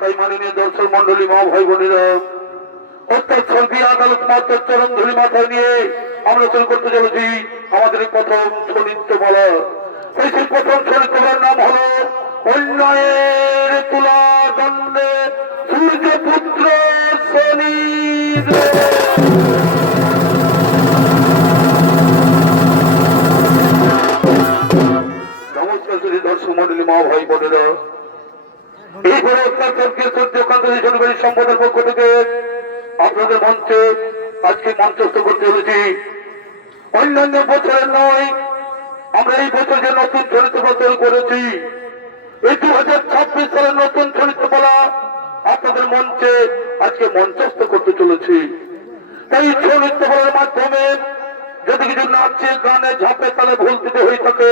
তাই মাননীয় দর্শক মন্ডলী মা ভাই বোনেরা, অর্থাৎ সর্বী আদালত মাত্র চরণ ধুলি মাথায় নিয়ে আমরা শুরু করতে চলেছি আমাদের প্রথম ছনিত্য বলা। সেই প্রথম ছনিত্য বলার নাম হলো অন্যায়ের তুলা দণ্ডে সূর্যপুত্র শনি। নমস্কার দর্শক মন্ডলী মা ভাই বোনেরা, এই করে সম্পাদক পক্ষ থেকে আপনাদের মঞ্চে আজকে মঞ্চস্থ করতে চলেছি। অন্যান্য বছরের নয়, আমরা এই বছর যে নতুন চরিত্র তৈরি করেছি, এই 2026 সালের নতুন চরিত্রপালা আপনাদের মঞ্চে আজকে মঞ্চস্থ করতে চলেছি। তাই চরিত্রপালার মাধ্যমে যদি কিছু নাচে গানে ঝাঁপে তালে ভুল ত্রুটি হয়ে থাকে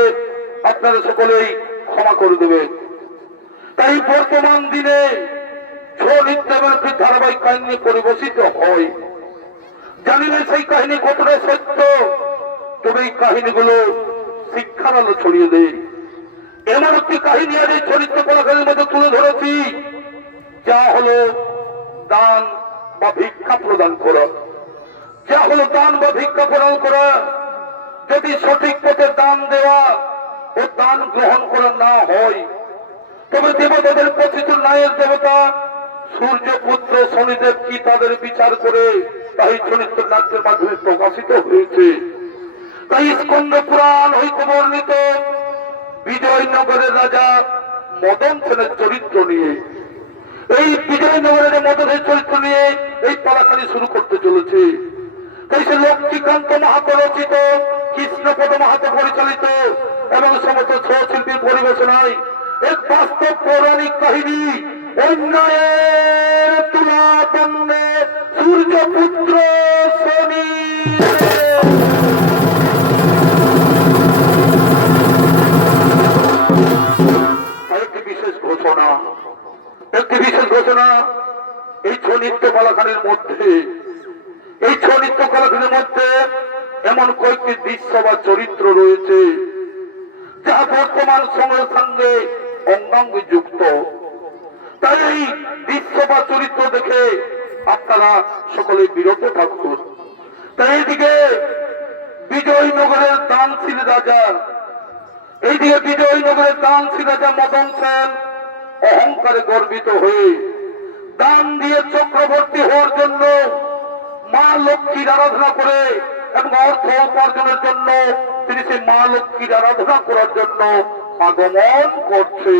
আপনারা সকলেই ক্ষমা করে দেবেন। তাই বর্তমান দিনে ছৌ নৃত্য এবং একটি ধারাবাহিক কাহিনী পরিবেশিত হয়। জানি না সেই কাহিনী কতটা সত্য, তবে এই কাহিনীগুলো শিক্ষার আলো ছড়িয়ে দেয়। এমন একটি কাহিনী আজ এই চরিত্র কলাকারের মধ্যে তুলে ধরেছি, যা হলো দান বা ভিক্ষা প্রদান করা। যা হলো দান বা ভিক্ষা প্রদান করা। যদি সঠিক পথে দান দেওয়া ও দান গ্রহণ করা না হয়, তবে দেবতাদের পথিত ন্যায়ের দেবতা সূর্যপুত্র শনিদেব কি তাদের বিচার করে তাই চরিত্র নাট্যের মাধ্যমে প্রকাশিত হয়েছে। তাই স্কন্দ পুরাণ হইতে বর্ণিত বিজয়নগরের রাজা মদন সেনের চরিত্র নিয়ে, এই বিজয়নগরের মদনের চরিত্র নিয়ে এই পালাখানি শুরু করতে চলেছে। তাই সে লক্ষ্মীকান্ত মাহাতো রচিত, কৃষ্ণপদ মাহাতো পরিচালিত এবং সমস্ত ছৌ শিল্পীর পরিবেশনায় এক বাস্তব পৌরাণিক কাহিনী অন্যায়ের তুলা দণ্ডে সূর্যপুত্র শনি। একটি বিশেষ ঘোষণা, এই ছৌ নৃত্য কলাখানির মধ্যে, এই ছৌ নৃত্য কলাখানির মধ্যে এমন কয়েকটি দৃশ্য বা চরিত্র রয়েছে যা বর্তমান সময়ের সঙ্গে অঙ্গাঙ্গি যুক্ত। তাই এই দৃশ্য বা চরিত্র দেখে আপনারা সকলে বিরত থাকুন। তাই এইদিকে বিজয়নগরের দানশীল রাজা, এইদিকে বিজয়নগরের দানশীল রাজা মদন সেন অহংকারে গর্বিত হয়ে দান দিয়ে চক্রবর্তী হওয়ার জন্য মা লক্ষ্মীর আরাধনা করে এবং অর্থ উপার্জনের জন্য তিনি সেই মা লক্ষ্মীর আরাধনা করার জন্য আগমন করছে।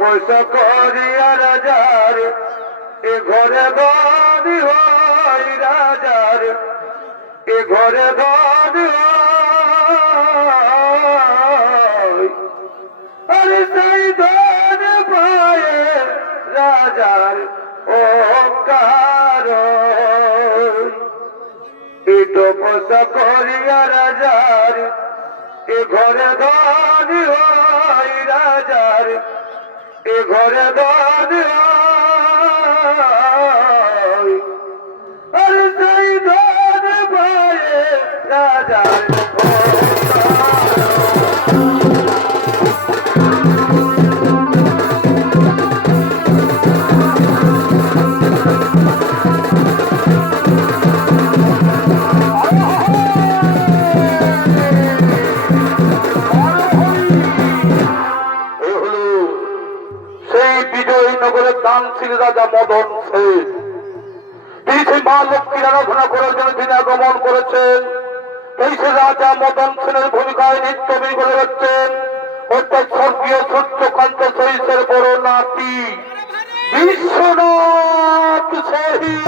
পয়সা করিয়া রাজার এ ঘরে দানি হয় রাজার, এ ঘরে দানি হয়। আরে সেই ধন পায়ে রাজার অহংকার, এটো পয়সা করিয়া রাজার এ ঘরে দানি হয় রাজার, এ ঘরে দানি হয়। আরে সেই ধন পায়ে রাজার দানশীল রাজা মদন সেন। তিনি সেই মা লক্ষ্মীর আরাধনা করার জন্য তিনি আগমন করেছেন। এই সে রাজা মদন সেনের ভূমিকায় নৃত্য করে যাচ্ছেন, অর্থাৎ স্বর্গীয় সূর্যকান্ত সহিসের বড় নাতি বিশ্বনাথ সহিস।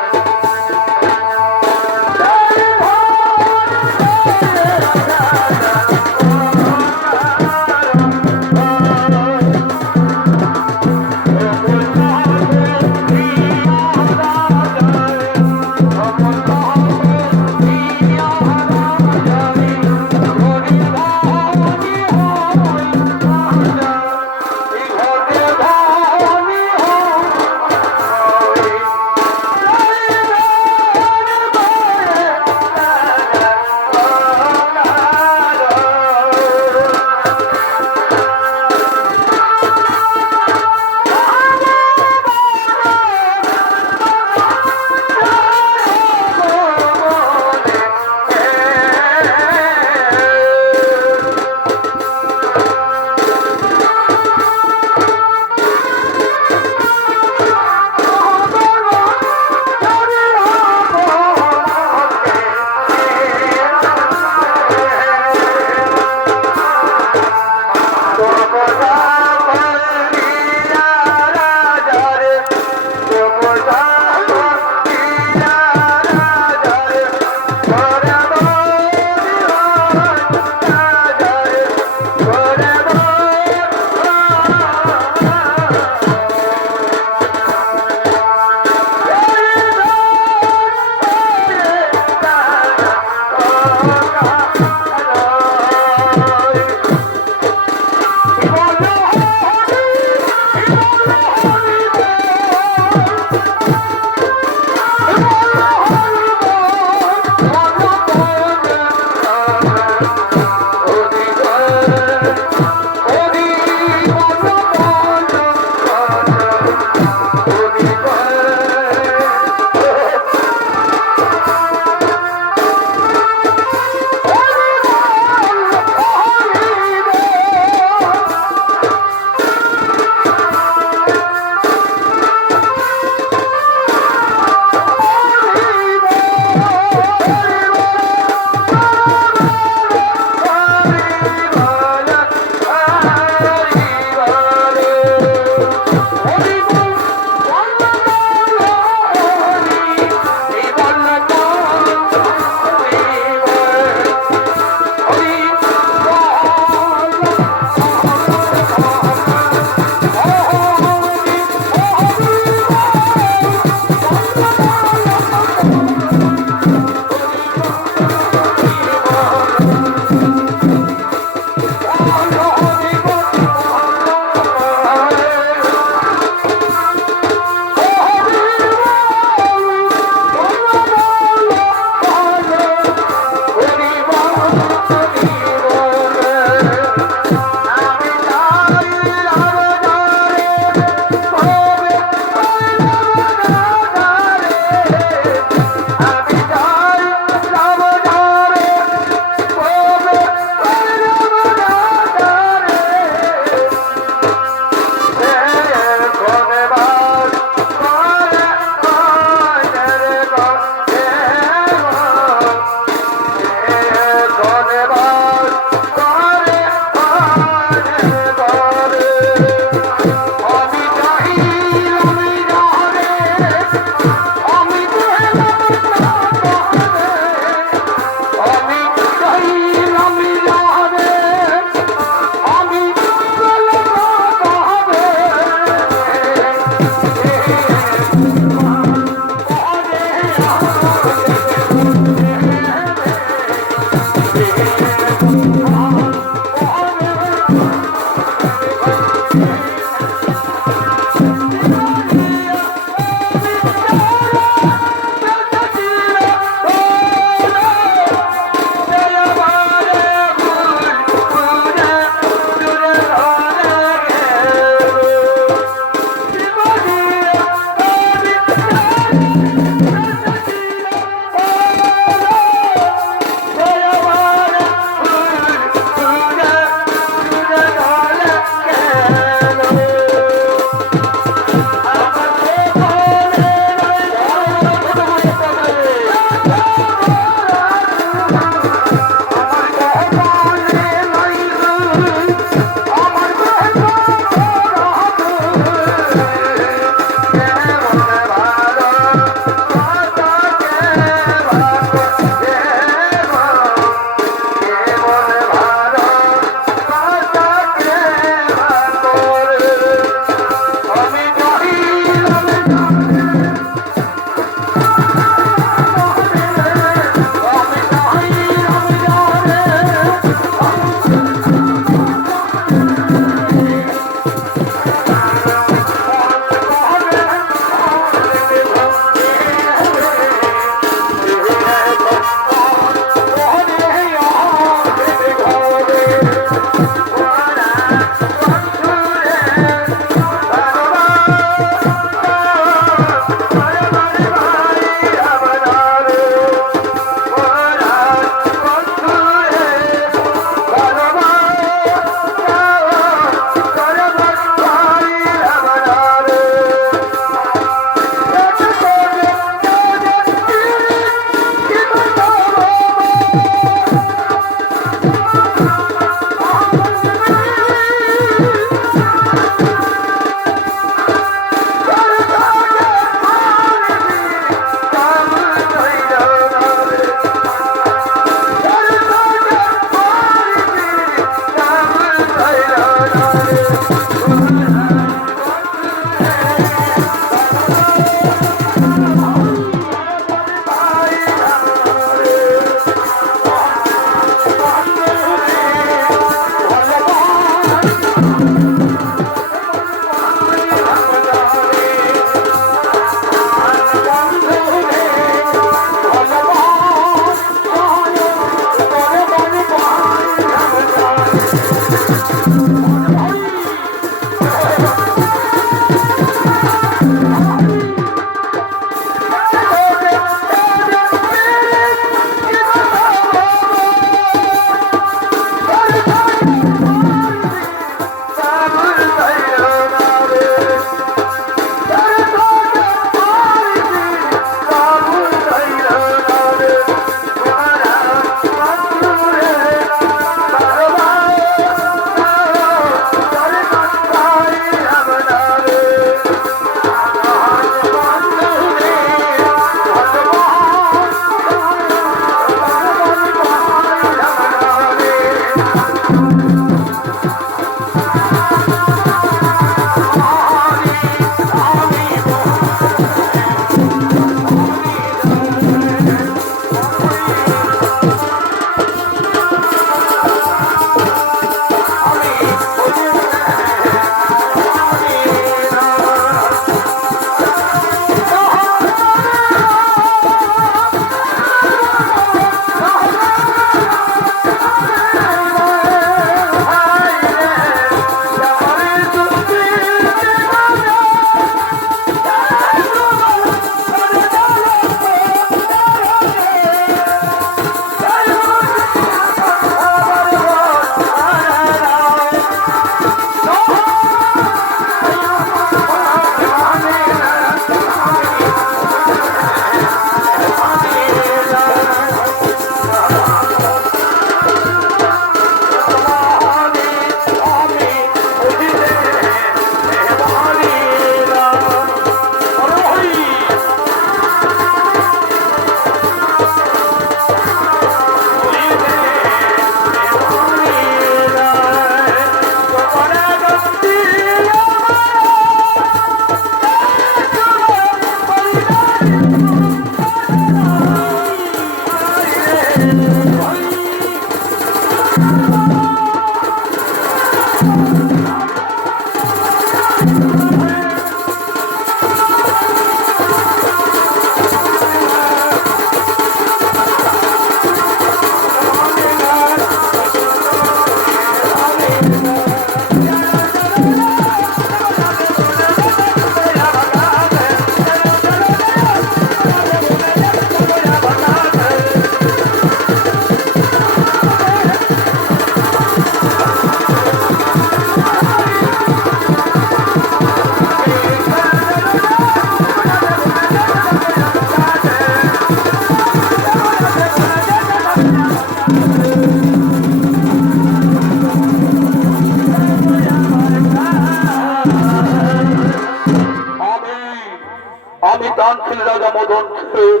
আমি দানশীল রাজা মদন সেন।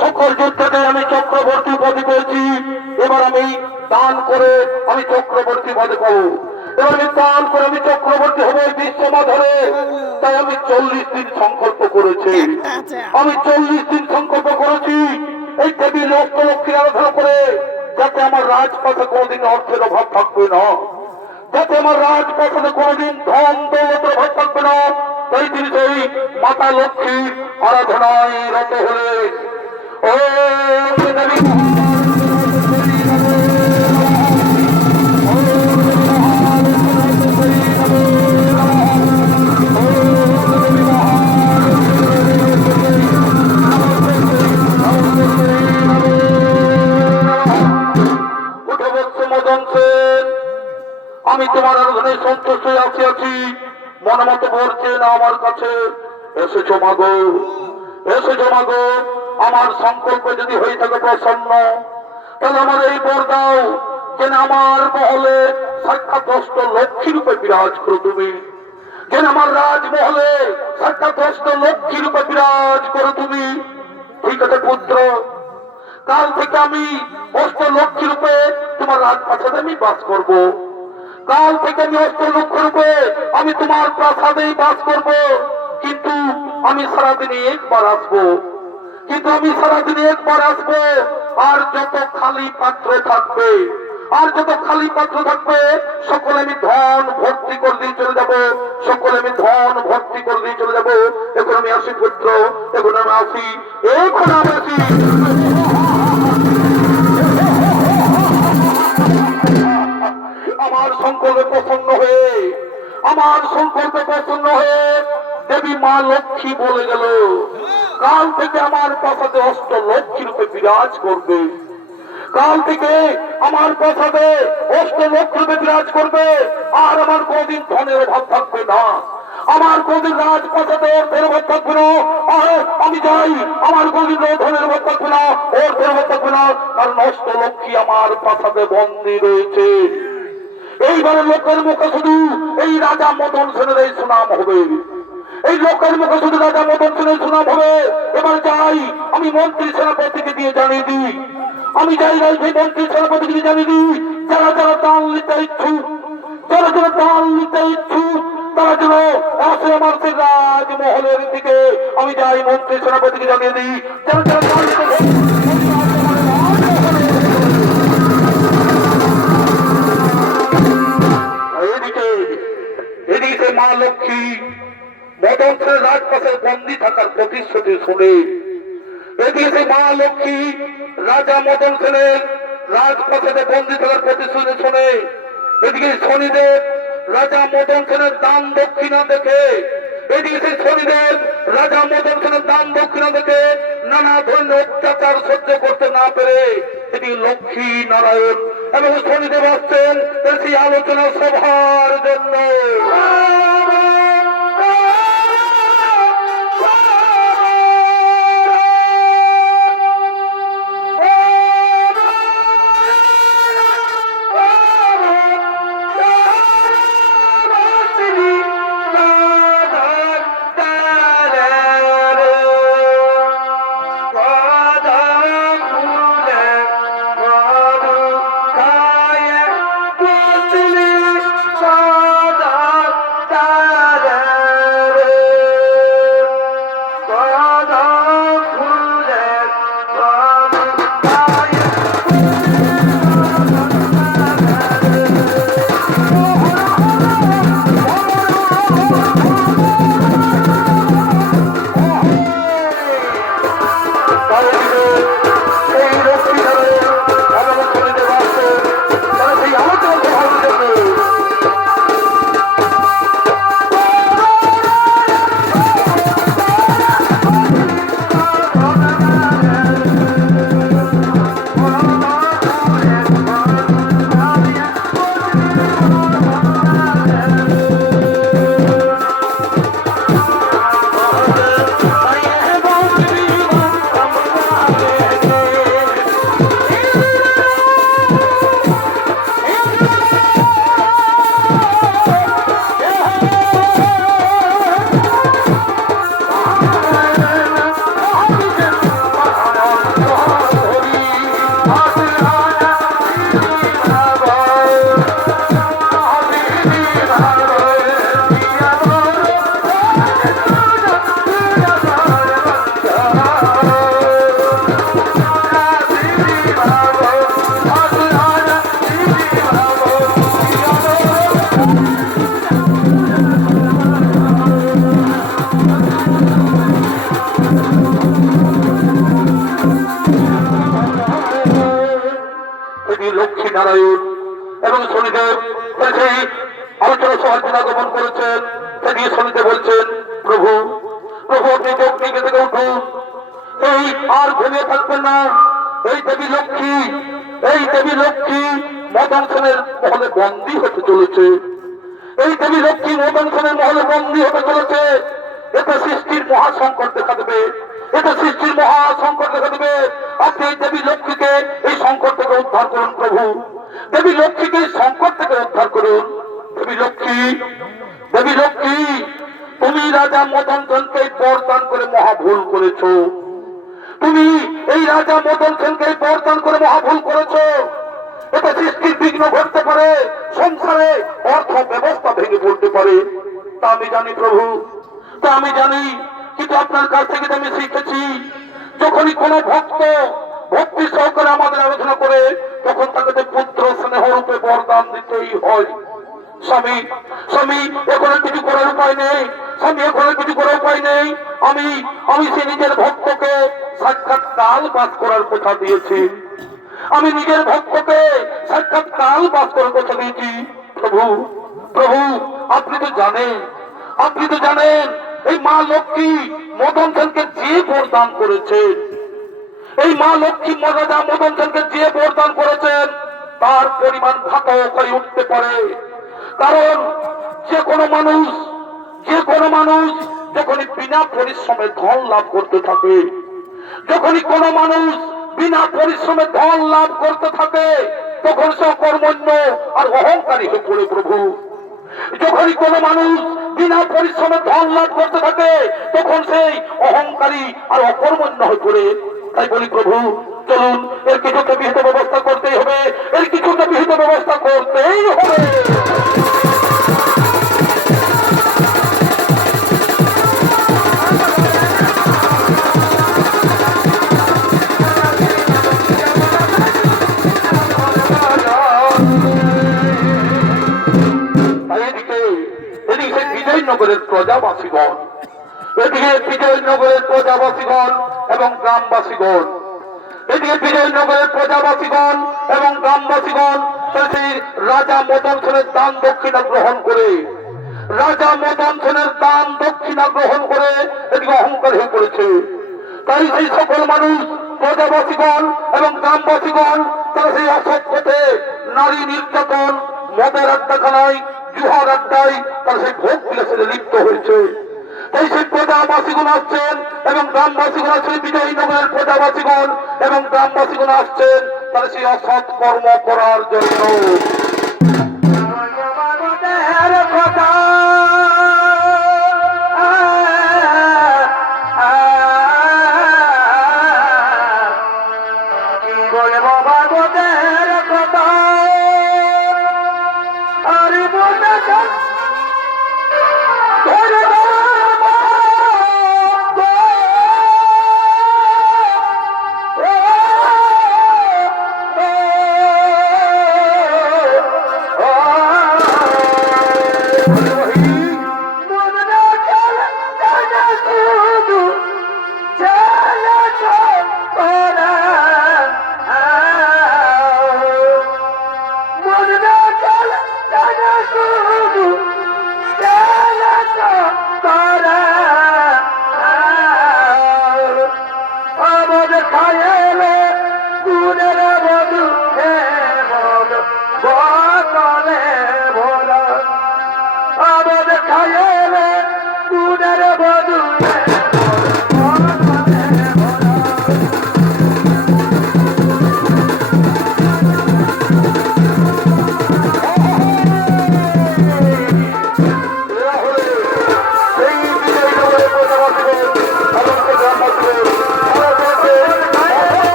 সকল যুদ্ধে আমি চক্রবর্তী পদে পেয়েছি, এবার আমি দান করে আমি চক্রবর্তী পদে পাবো। এবার আমি দান করে আমি চক্রবর্তী হবো বিশ্বমাধরে। তাই আমি 40 দিন সংকল্প করেছি। আমি 40 দিন সংকল্প করেছি এই দেবী লক্ষ্মীর আরাধনা করে, যাতে আমার রাজপথে কোনোদিন অর্থের অভাব থাকবে না, যাতে আমার রাজপথে কোনোদিন ধন দৌলতের অভাব থাকবে না। তাই তিনি সেই মাতা লক্ষ্মীর আরাধনায় রত হলেন। ও দেবী আমি তোমার আরাধনায় সন্তুষ্ট আছি। মনে মতো বলছে না আমার কাছে এসেছো মাগো, এসেছো মাগো। আমার সংকল্প যদি হয়ে থাকে প্রসন্ন, তাহলে আমার এই বর দাও যেন আমার মহলে সাক্ষাৎ অষ্ট লক্ষ্মী রূপে বিরাজ করো তুমি, যেন আমার রাজমহলে সাক্ষাৎ অষ্ট লক্ষ্মী রূপে বিরাজ করো তুমি। ঠিক আছে পুত্র, কাল থেকে আমি অষ্ট লক্ষ্মী রূপে তোমার রাজপ্রাসাদে আমি বাস করব। কাল থেকে আমি অষ্ট লক্ষ্য রূপে আমি তোমার প্রাসাদেই বাস করব। কিন্তু আমি সারাদিনে একবার আসবো, কিন্তু আমি সারাদিনে একবার আসবো। আর যত খালি পাত্র থাকবে, আর যত খালি পাত্র থাকবে, সকলে আমি ধন ভর্তি করে দিয়ে চলে যাব, সকলে আমি ধন ভর্তি করে দিয়ে চলে যাব। এখন আমি আসি পুত্র, এখন আমি আসি, এখন আমি আসি। আমার সংকল্পে প্রসন্ন হয়ে, আমার সংকল্পে প্রসন্ন হয়ে দেবী মা লক্ষ্মী বলে গেল, কাল থেকে আমার প্রাসাদে অষ্ট লক্ষ্মী রূপে বিরাজ করবে। কাল থেকে আমার প্রাসাদে অষ্ট লক্ষ্মী রূপে বিরাজ করবে। আর আমার কোনদিন ধনের অভাব থাকবে না, আমার কোনদিন রাজপ্রাসাদে অর্থের অভাব থাকবে না। আমি যাই, আমার কোনদিন ধনের অভাব থাকবে না, অর্থের অভাব থাকবে না, কারণ অষ্ট লক্ষ্মী আমার প্রাসাদে বন্দী রয়েছে। এইবারে লোকের মুখে শুধু এই রাজা মদন সেনের এই সুনাম হবে, এই লোকের মুখে শুধু রাজা মদন সেনের সুনাম হবে। এবার যাই, আমি মন্ত্রী সেনাপতিকে দিয়ে জানিয়ে দিই, আমি যাই সেই মন্ত্রী সেনাপতিকে জানিয়ে দিই, যারা যারা দান নিতে ইচ্ছুক, যারা যারা দান নিতে ইচ্ছুক, তারা যেন আসে আমার সেই রাজমহলের দিকে। আমি যাই মন্ত্রী সেনাপতিকে জানিয়ে দিই, যারা যারা দান নিতে এদিকে মা লক্ষ্মী মদন সেনের রাজপ্রাসাদে বন্দী থাকার প্রতিশ্রুতি শুনে, এদিকে মা লক্ষ্মী রাজা মদন সেনের রাজপ্রাসাদে বন্দী থাকার প্রতিশ্রুতি শুনে, এদিকে শনিদেব রাজা মদন সেনের দান দক্ষিণা দেখে, এদিকে শনিদেব রাজা মদন সেনের দান দক্ষিণা দেখে নানা ধরনের অত্যাচার সহ্য করতে না পেরে এদিকে লক্ষ্মী নারায়ণ এবং শনিদেব আসছেন সেই আলোচনা সভার জন্য। নারায়ণ এবং শনিদেব সেই আলোচনা সভায় আগমন করেছেন। সেদিকে শনিদেব বলছেন, প্রভু প্রভু আপনি অগ্নিকে থেকে উঠুন, এই আর ঘুমিয়ে থাকবেন না। এই দেবী লক্ষ্মী মদন সেনের মহলে বন্দী হতে চলেছে। এই দেবী লক্ষ্মী মদন সেনের মহলে বন্দী হতে চলেছে। এটা সৃষ্টির মহাসংকট দেখা দেবে, এটা সৃষ্টির মহাসংকট দেখা দেবে। আপনি এই দেবী লক্ষ্মীকে এই সংকট থেকে উদ্ধার করুন প্রভু, দেবী লক্ষ্মীকে এই সংকট থেকে উদ্ধার করুন। দেবী লক্ষ্মী তুমি রাজা মদন সেনকে বরদান করে মহাভুল করেছো। তুমি এই রাজা মদন সেনকে বরদান করে মহাভুল করেছো। এটা সৃষ্টির বিঘ্ন ঘটতে পারে, সংসারে অর্থ ব্যবস্থা ভেঙে পড়তে পারে। তা আমি জানি প্রভু, তা আমি জানি, কিন্তু আপনার কাছ থেকে আমি শিখেছি যখনই কোনো ভক্ত ভক্তি সহকারে আমাদের আলোচনা করে তখন তাকে পুত্র স্নেহ রূপে বরদান দিতেই হয়। স্বামী স্বামী এখন কিছু করার উপায় নেই, স্বামী এখন কিছু করার উপায় নেই। আমি সে নিজের ভক্তকে সাক্ষাৎ কাল বাস করার কথা দিয়েছি, আমি নিজের ভক্তকে সাক্ষাৎ কাল বাস করার কথা দিয়েছি। প্রভু প্রভু আপনি তো জানেন এই মা লক্ষ্মী মদন সেনকে যে বরদান করেছেন, এই মা লক্ষ্মী রাজা মদন সেনকে যে বরদান করেছেন তার পরিমাণ ঘাতক হয়ে উঠতে পারে। কারণ যে কোনো মানুষ যখনই বিনা পরিশ্রমে ধন লাভ করতে থাকে, যখনই কোনো মানুষ বিনা পরিশ্রমে ধন লাভ করতে থাকে তখন সে অকর্মণ্য আর অহংকারী হয়ে পড়ে প্রভু। যখনই কোনো মানুষ বিনা পরিশ্রমে ধন লাভ করতে থাকে তখন সেই অহংকারী আর অকর্মণ্য হয়ে পড়ে। তাই বলি প্রভু চলুন এর কিছুটা বিহিত ব্যবস্থা করতেই হবে, এর কিছুটা বিহিত ব্যবস্থা করতেই হবে। বিজয়নগরের প্রজাবাসীগণ, এদিকে বিজয়নগরের প্রজাবাসীগণ এবং গ্রামবাসীগণ, এদিকে বিজয়নগরের প্রজাবাসীগণ এবং গ্রামবাসীগণ সেই রাজা মদন সেনের দান দক্ষিণা গ্রহণ করে, রাজা মদন সেনের দান দক্ষিণা গ্রহণ করে এদিকে অহংকার হয়ে পড়েছে। তাই সেই সকল মানুষ প্রজাবাসীগণ এবং গ্রামবাসীগণ তারা সেই অসৎ পথে নারী নির্যাতন, মদের আড্ডাখানায়, জুহার আড্ডায় তারা সেই ভোগ বিলাসে লিপ্ত হয়েছে। তাই সেই প্রজাবাসীগণ আসছেন এবং গ্রামবাসীগণ আসছেন, বিজয়নগরের প্রজাবাসীগণ এবং গ্রামবাসীগণ আসছেন তারা সেই অসৎ কর্ম করার জন্য।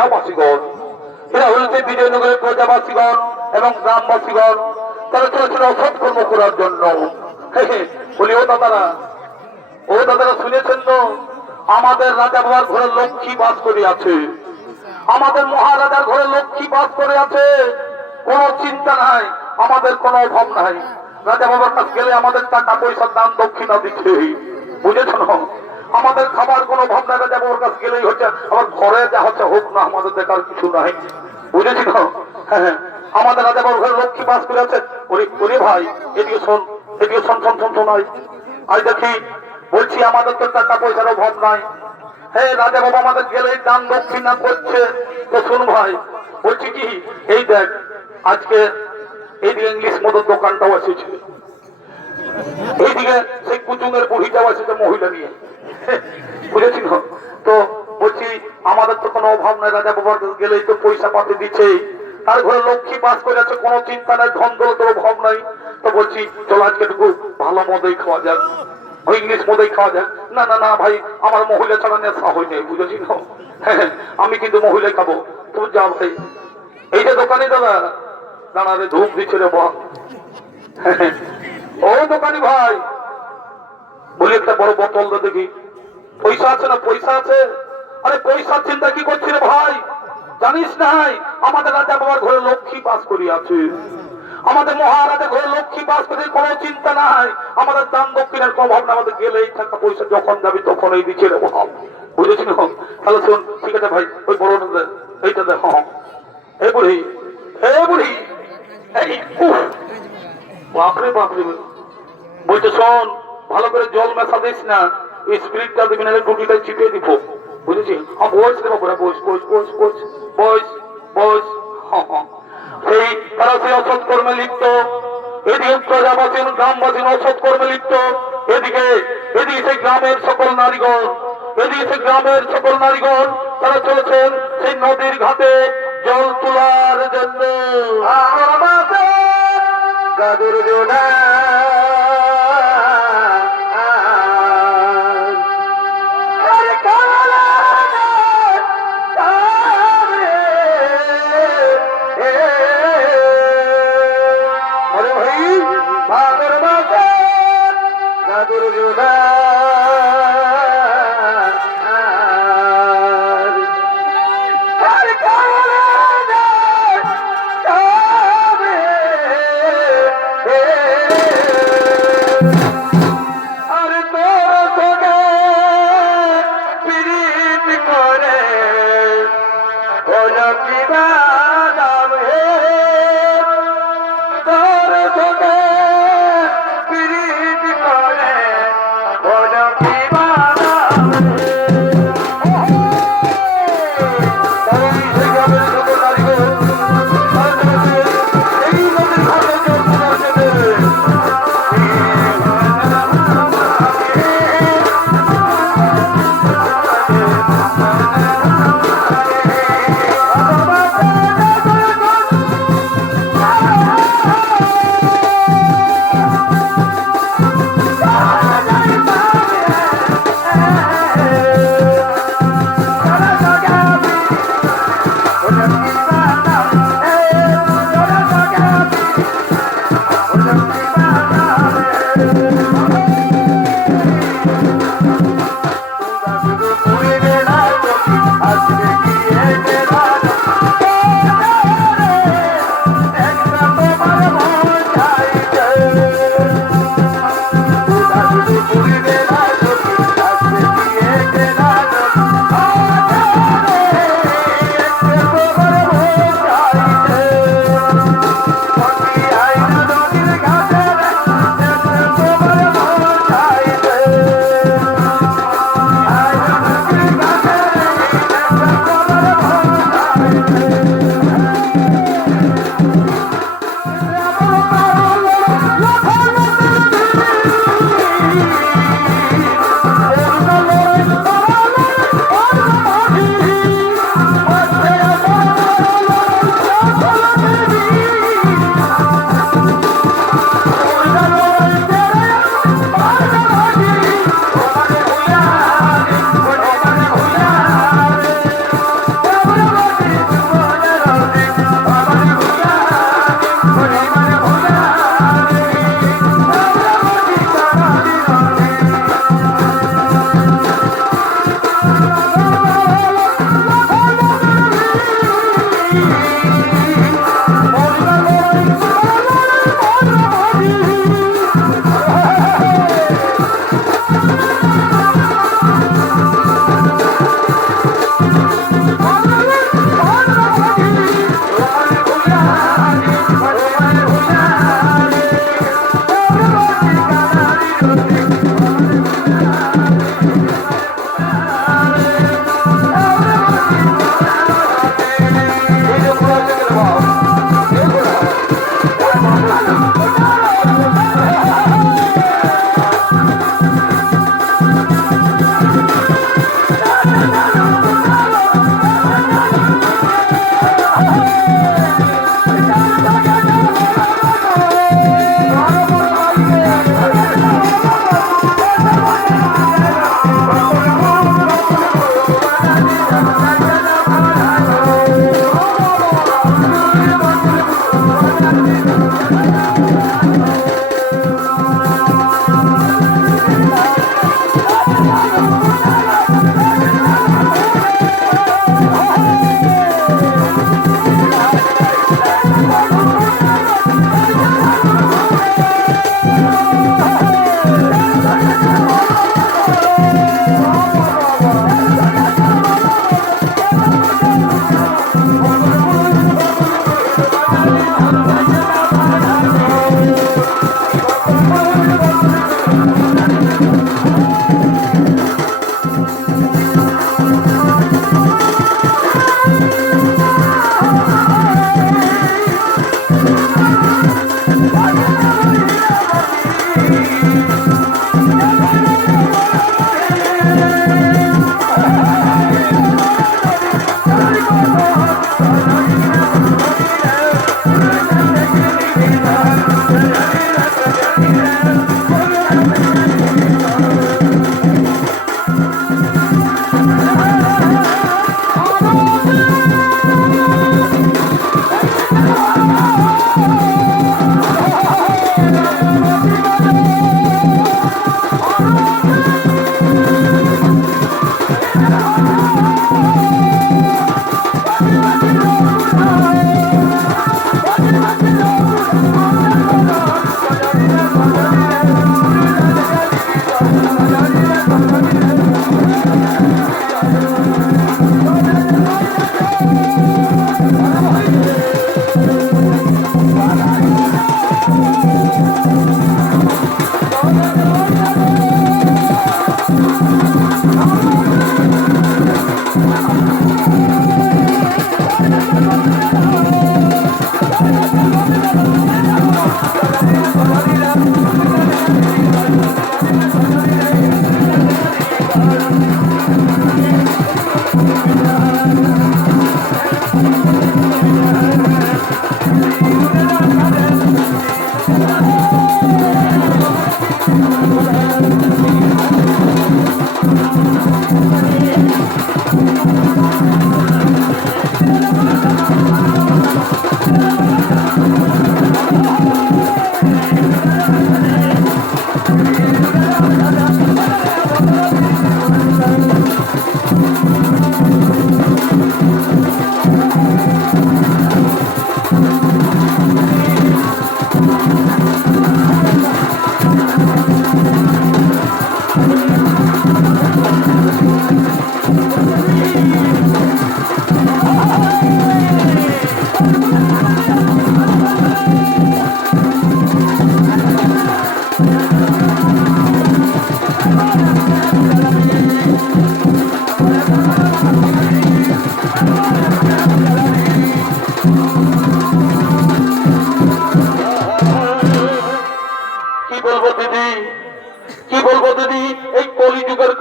প্রজাবাসীগণ, এরা হইতে বিজয়নগরের প্রজাবাসীগণ এবং গ্রামবাসীগণ, তারা চলেছিল অসৎ কর্ম করার জন্য। বলি ও দাদারা, ও দাদারা শুনেছেন তো, আমাদের রাজা বাবার ঘরে লক্ষ্মী বাস করে আছে, আমাদের মহারাজার ঘরে লক্ষ্মী বাস করে আছে। কোনো চিন্তা নাই, আমাদের কোনো অভাব নাই। রাজা বাবার কাছে গেলে আমাদের টাকা পয়সার দান দক্ষিণা দিচ্ছে, বুঝেছ না? আমাদের খাবার কোনো অভাব নাই, রাজা বাবার কাছে গেলেই হচ্ছে। আমার ঘরে যা হচ্ছে হোক না, আমাদের দেখার কিছু নাই, বুঝেছি না? হ্যাঁ, আমাদের রাজা বাবার ঘরে লক্ষ্মী বাস করে আছে। ওরে ভাই, এদিকে শোন, এদিকে শোন শোন শোন শোনাই। আজ দেখি বলছি আমাদের তো টাকা পয়সার অভাব নাই। হ্যাঁ, রাজা বাবা আমাদের গেলেই দান দক্ষিণা করছে। তো শুন ভাই, বলছি কি, এই দেখ আজকে এইদিকে ইংলিশ মদের দোকানটাও এসেছে, এইদিকে সেই কুচুঙের বুড়িটাও এসেছে মহিলা নিয়ে, বুঝেছি না? তো বলছি আমাদের তো কোনো অভাব নাই, রাজা বাবার গেলেই তো পয়সা পাতি দিচ্ছে, তার ঘরে লক্ষ্মী বাস করে আছে, কোনো চিন্তা নাই, ধন দৌলতের অভাব নাই। তো বলছি চলো আজকে একটু ভালো মদই খাওয়া যাক, ওই ইংলিশ মদই খাওয়া যাক। না না না ভাই, আমার মহিলা ছাড়া নেশা হয় নাই, বুঝেছি না? হ্যাঁ, আমি কিন্তু মহিলাই খাবো। তুমি যা ভাই, এই যে দোকানি দাদা, দাঁড়ারে ধূপ দিচ্ছে রে বাবা। ও দোকানি ভাই, বলি একটা বড় বোতল দে দেখি, পয়সা আছে না? পয়সা আছে? আরে পয়সার চিন্তা কি করছি রে ভাই, জানিস নাই আমাদের রাজা বাবার ঘরে লক্ষ্মী বাস করি আছে, আমাদের মহারাজা ঘরে লক্ষ্মী বাস করে, কোনো চিন্তা নাই, আমাদের দান দক্ষিণের কোনো অভাব না, আমাদের গেলেই টাকা পয়সা যখন যাবি তখন এই দিচ্ছে রে অভাব, বুঝেছি না? তাহলে শোন, ঠিক আছে ভাই, ওই বড় এইটা দেখ। এই বুড়ি, এই বুড়ি, এই বাপরে বাপরে, বলছে শোন, ভালো করে জল মেশা দিস না, এই স্পিরিটটা দিবি না, টুটিটা চিপিয়ে দিব, বুঝেছি? হ্যাঁ বস রে বাবুরা, বস বস বস বস বস বস। সেই তারা সেই অসৎ কর্মে লিপ্ত, এদিকে প্রজাবাসী গ্রামবাসী অসৎ কর্মে লিপ্ত, এদিকে এদিকে সেই গ্রামের সকল নারীগণ, এদিকে সেই গ্রামের সকল নারীগণ, তারা চলেছেন সেই নদীর ঘাটে জল তোলার জন্য। গাদুর জোনা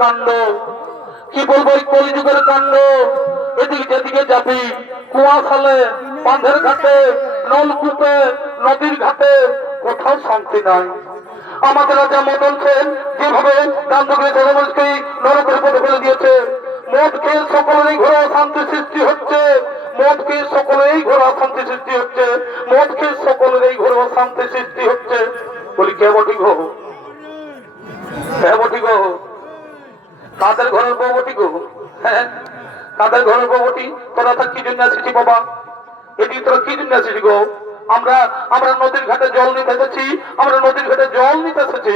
কাণ্ড কি বলবো, এই কলিযুগের কাণ্ড। এদিকে যেদিকে যাবি কুয়াশালে, বাঁধের ঘাটে, নলকূপে, নদীর ঘাটে, কোথাও শান্তি নাই। আমাদের রাজা মদন সেন যেভাবে গান্ধীকে জনগণকে নরকের পথে ফেলে দিয়েছে, মদ খেয়ে সকলেরই ঘরে অশান্তি সৃষ্টি হচ্ছে, মদ খেয়ে সকলেই ঘরে অশান্তি সৃষ্টি হচ্ছে, মদ খেয়ে সকলেরই ঘরে অশান্তি সৃষ্টি হচ্ছে। বলি কে বটি গো, কে বটি গো, কাদের ঘরের বউবটি গো? হ্যাঁ, কাদের ঘরের বউবটি? তোরা তার কি জন্য আসিছি বাবা? এদিকে তোরা কি জন্য আছিস গো? আমরা আমরা নদীর ঘাটে জল নিতে এসেছি, আমরা নদীর ঘাটে জল নিতে এসেছি।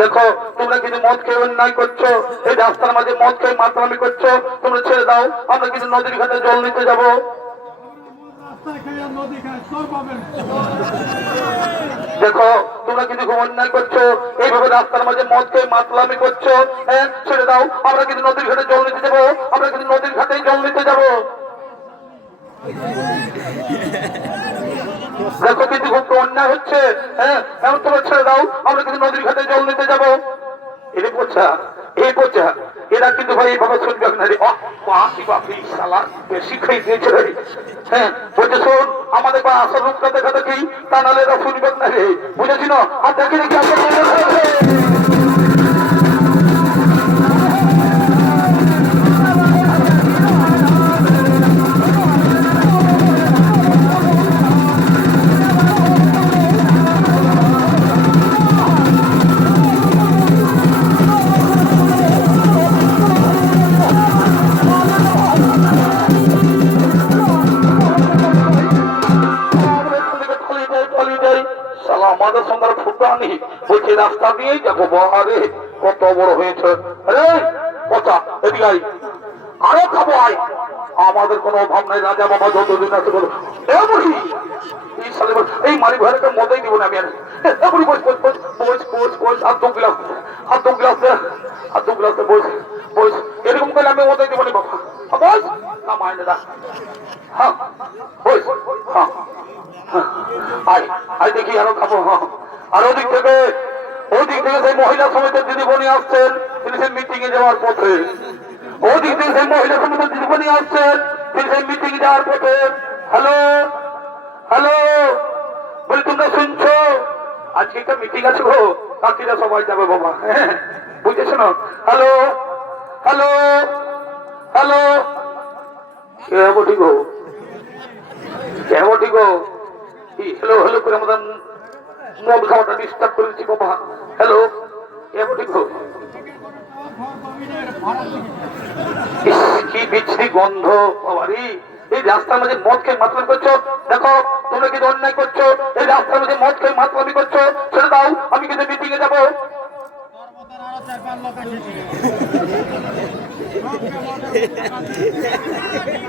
দেখো তোমরা কিন্তু মদ খেয়ে অন্যায় করছো, এই রাস্তার মাঝে মদ খেয়ে মাতলামি করছো, তোমরা ছেড়ে দাও, আমরা কিন্তু নদীর ঘাটে জল নিতে যাবো। দেখো তোমরা কিন্তু খুব অন্যায় করছো, এইভাবে রাস্তার মাঝে মদ খেয়ে মাতলামি করছো। হ্যাঁ ছেড়ে দাও, আমরা কিন্তু নদীর ঘাটে জল নিতে যাবো, আমরা কিন্তু নদীর ঘাটেই জল নিতে যাবো। দেখো কিন্তু খুব অন্যায় হচ্ছে। হ্যাঁ এখন তোমরা ছেড়ে দাও, আমরা কিন্তু নদীর ঘাটে জল নিতে যাবো। এরে বোঝা, এই বোঝা, এরা কিন্তু ভাই এইভাবে শুনবে না রে। বেশি খাই দিয়েছে রে। হ্যাঁ বলছে শোন, আমাদের বা আসল রূপটা দেখা দেখি, তা নাহলে এরা শুনবে না রে, বুঝেছি না? আর দেখি দেখি আসল আমাদের সঙ্গে ফুটানি বলছে রাস্তা দিয়েই দেখো বারে কত বড় হয়েছে। আরে কথা এদিকে আরো খাবো আয়, আমাদের কোনো অভাব নাই, রাজা বাবা যতদিন আছে বলো। এই মারি ঘরে মতেই দিব না আমি। আর হাত দু গ্লাস, হাত দু গ্লাস, হাত দু গ্লাস বস বস, এরকম করে আমি মতেই দিব না বাবা। বস না মাইনে দা, হ্যাঁ বস, হ্যাঁ আয় আয় দেখি আরো খাবো। হ্যাঁ আর ওদিক থেকে সেই মহিলা সমিতির দিদিমণি আসছেন, তিনি সেই মিটিং এ যাওয়ার পথে। ওদিক থেকে সেই মহিলা সমিতির দিদিমণি আসছেন, তিনি সেই মিটিং এ যাওয়ার পথে। হ্যালো হ্যালো, বলি তোমরা শুনছো? আজকে একটা মিটিং আছে গো, কাকিরা সবাই যাবে বাবা। হ্যাঁ বুঝেছো না? হ্যালো হ্যালো হ্যালো, কেমন ঠিক গো, কেমন ঠিক গো? হ্যালো হ্যালো করে আমাদের মদ খাওয়াটা ডিস্টার্ব করেছি বাবা। হ্যালো কেমন ঠিক গো? কি বিচ্ছিরি গন্ধ বাবারি, এই রাস্তার মাঝে মদ খেয়ে মাতলামি করছো। দেখো তোমরা কিন্তু অন্যায় করছো, এই রাস্তার মাঝে মদ খেয়ে মাতলামি করছো, ছেড়ে দাও, আমি কিন্তু মিটিং এ যাবো।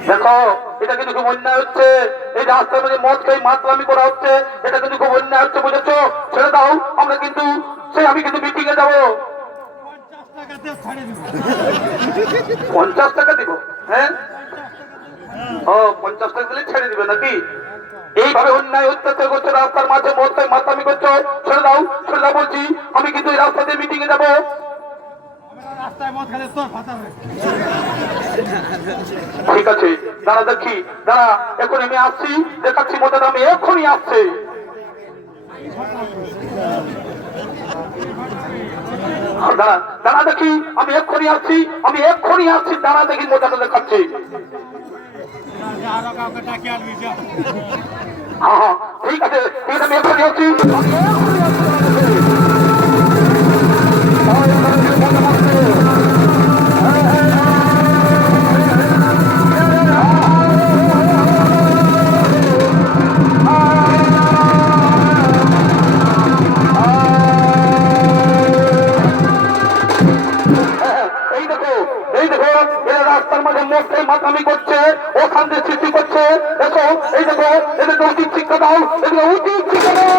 দেখো এটা কিন্তু খুব অন্যায় হচ্ছে, এই রাস্তার মধ্যে মদ খেয়ে মাতলামি করা হচ্ছে, এটা কিন্তু খুব অন্যায় হচ্ছে, বুঝেছো? ছেড়ে দাও, আমরা কিন্তু আমি কিন্তু মিটিং এ যাবো। 50 টাকা দিব? হ্যাঁ ও 50 টাকা দিলে ছেড়ে দিবে নাকি? এইভাবে অন্যায় অত্যাচার করছো, রাস্তার মাঝে মদ খেয়ে মাতলামি করছো, ছেড়ে দাও, ছেড়ে দাও বলছি, আমি কিন্তু এই রাস্তা দিয়ে মিটিং এ যাবো। ঠিক আছে দাঁড়া দেখি, দাঁড়া এখন আমি আসছি, দেখাচ্ছি মতো আমি এক্ষুনি আসছি। দাঁড়া দাঁড়া দেখি, আমি এক্ষুনি আসছি, আমি এক্ষুনি আসছি, দাঁড়া দেখি মজাটা দেখাচ্ছি। হ্যাঁ হ্যাঁ ঠিক আছে ঠিক আছে, আমি এক্ষুনি আসছি। রাস্তার মাঝে মধ্যে মাতামি করছে, অশান্তি সৃষ্টি করছে। দেখো এই দেখো, এদেরকে উচিত শিক্ষা দাও, এদেরকে উচিত শিক্ষা দাও।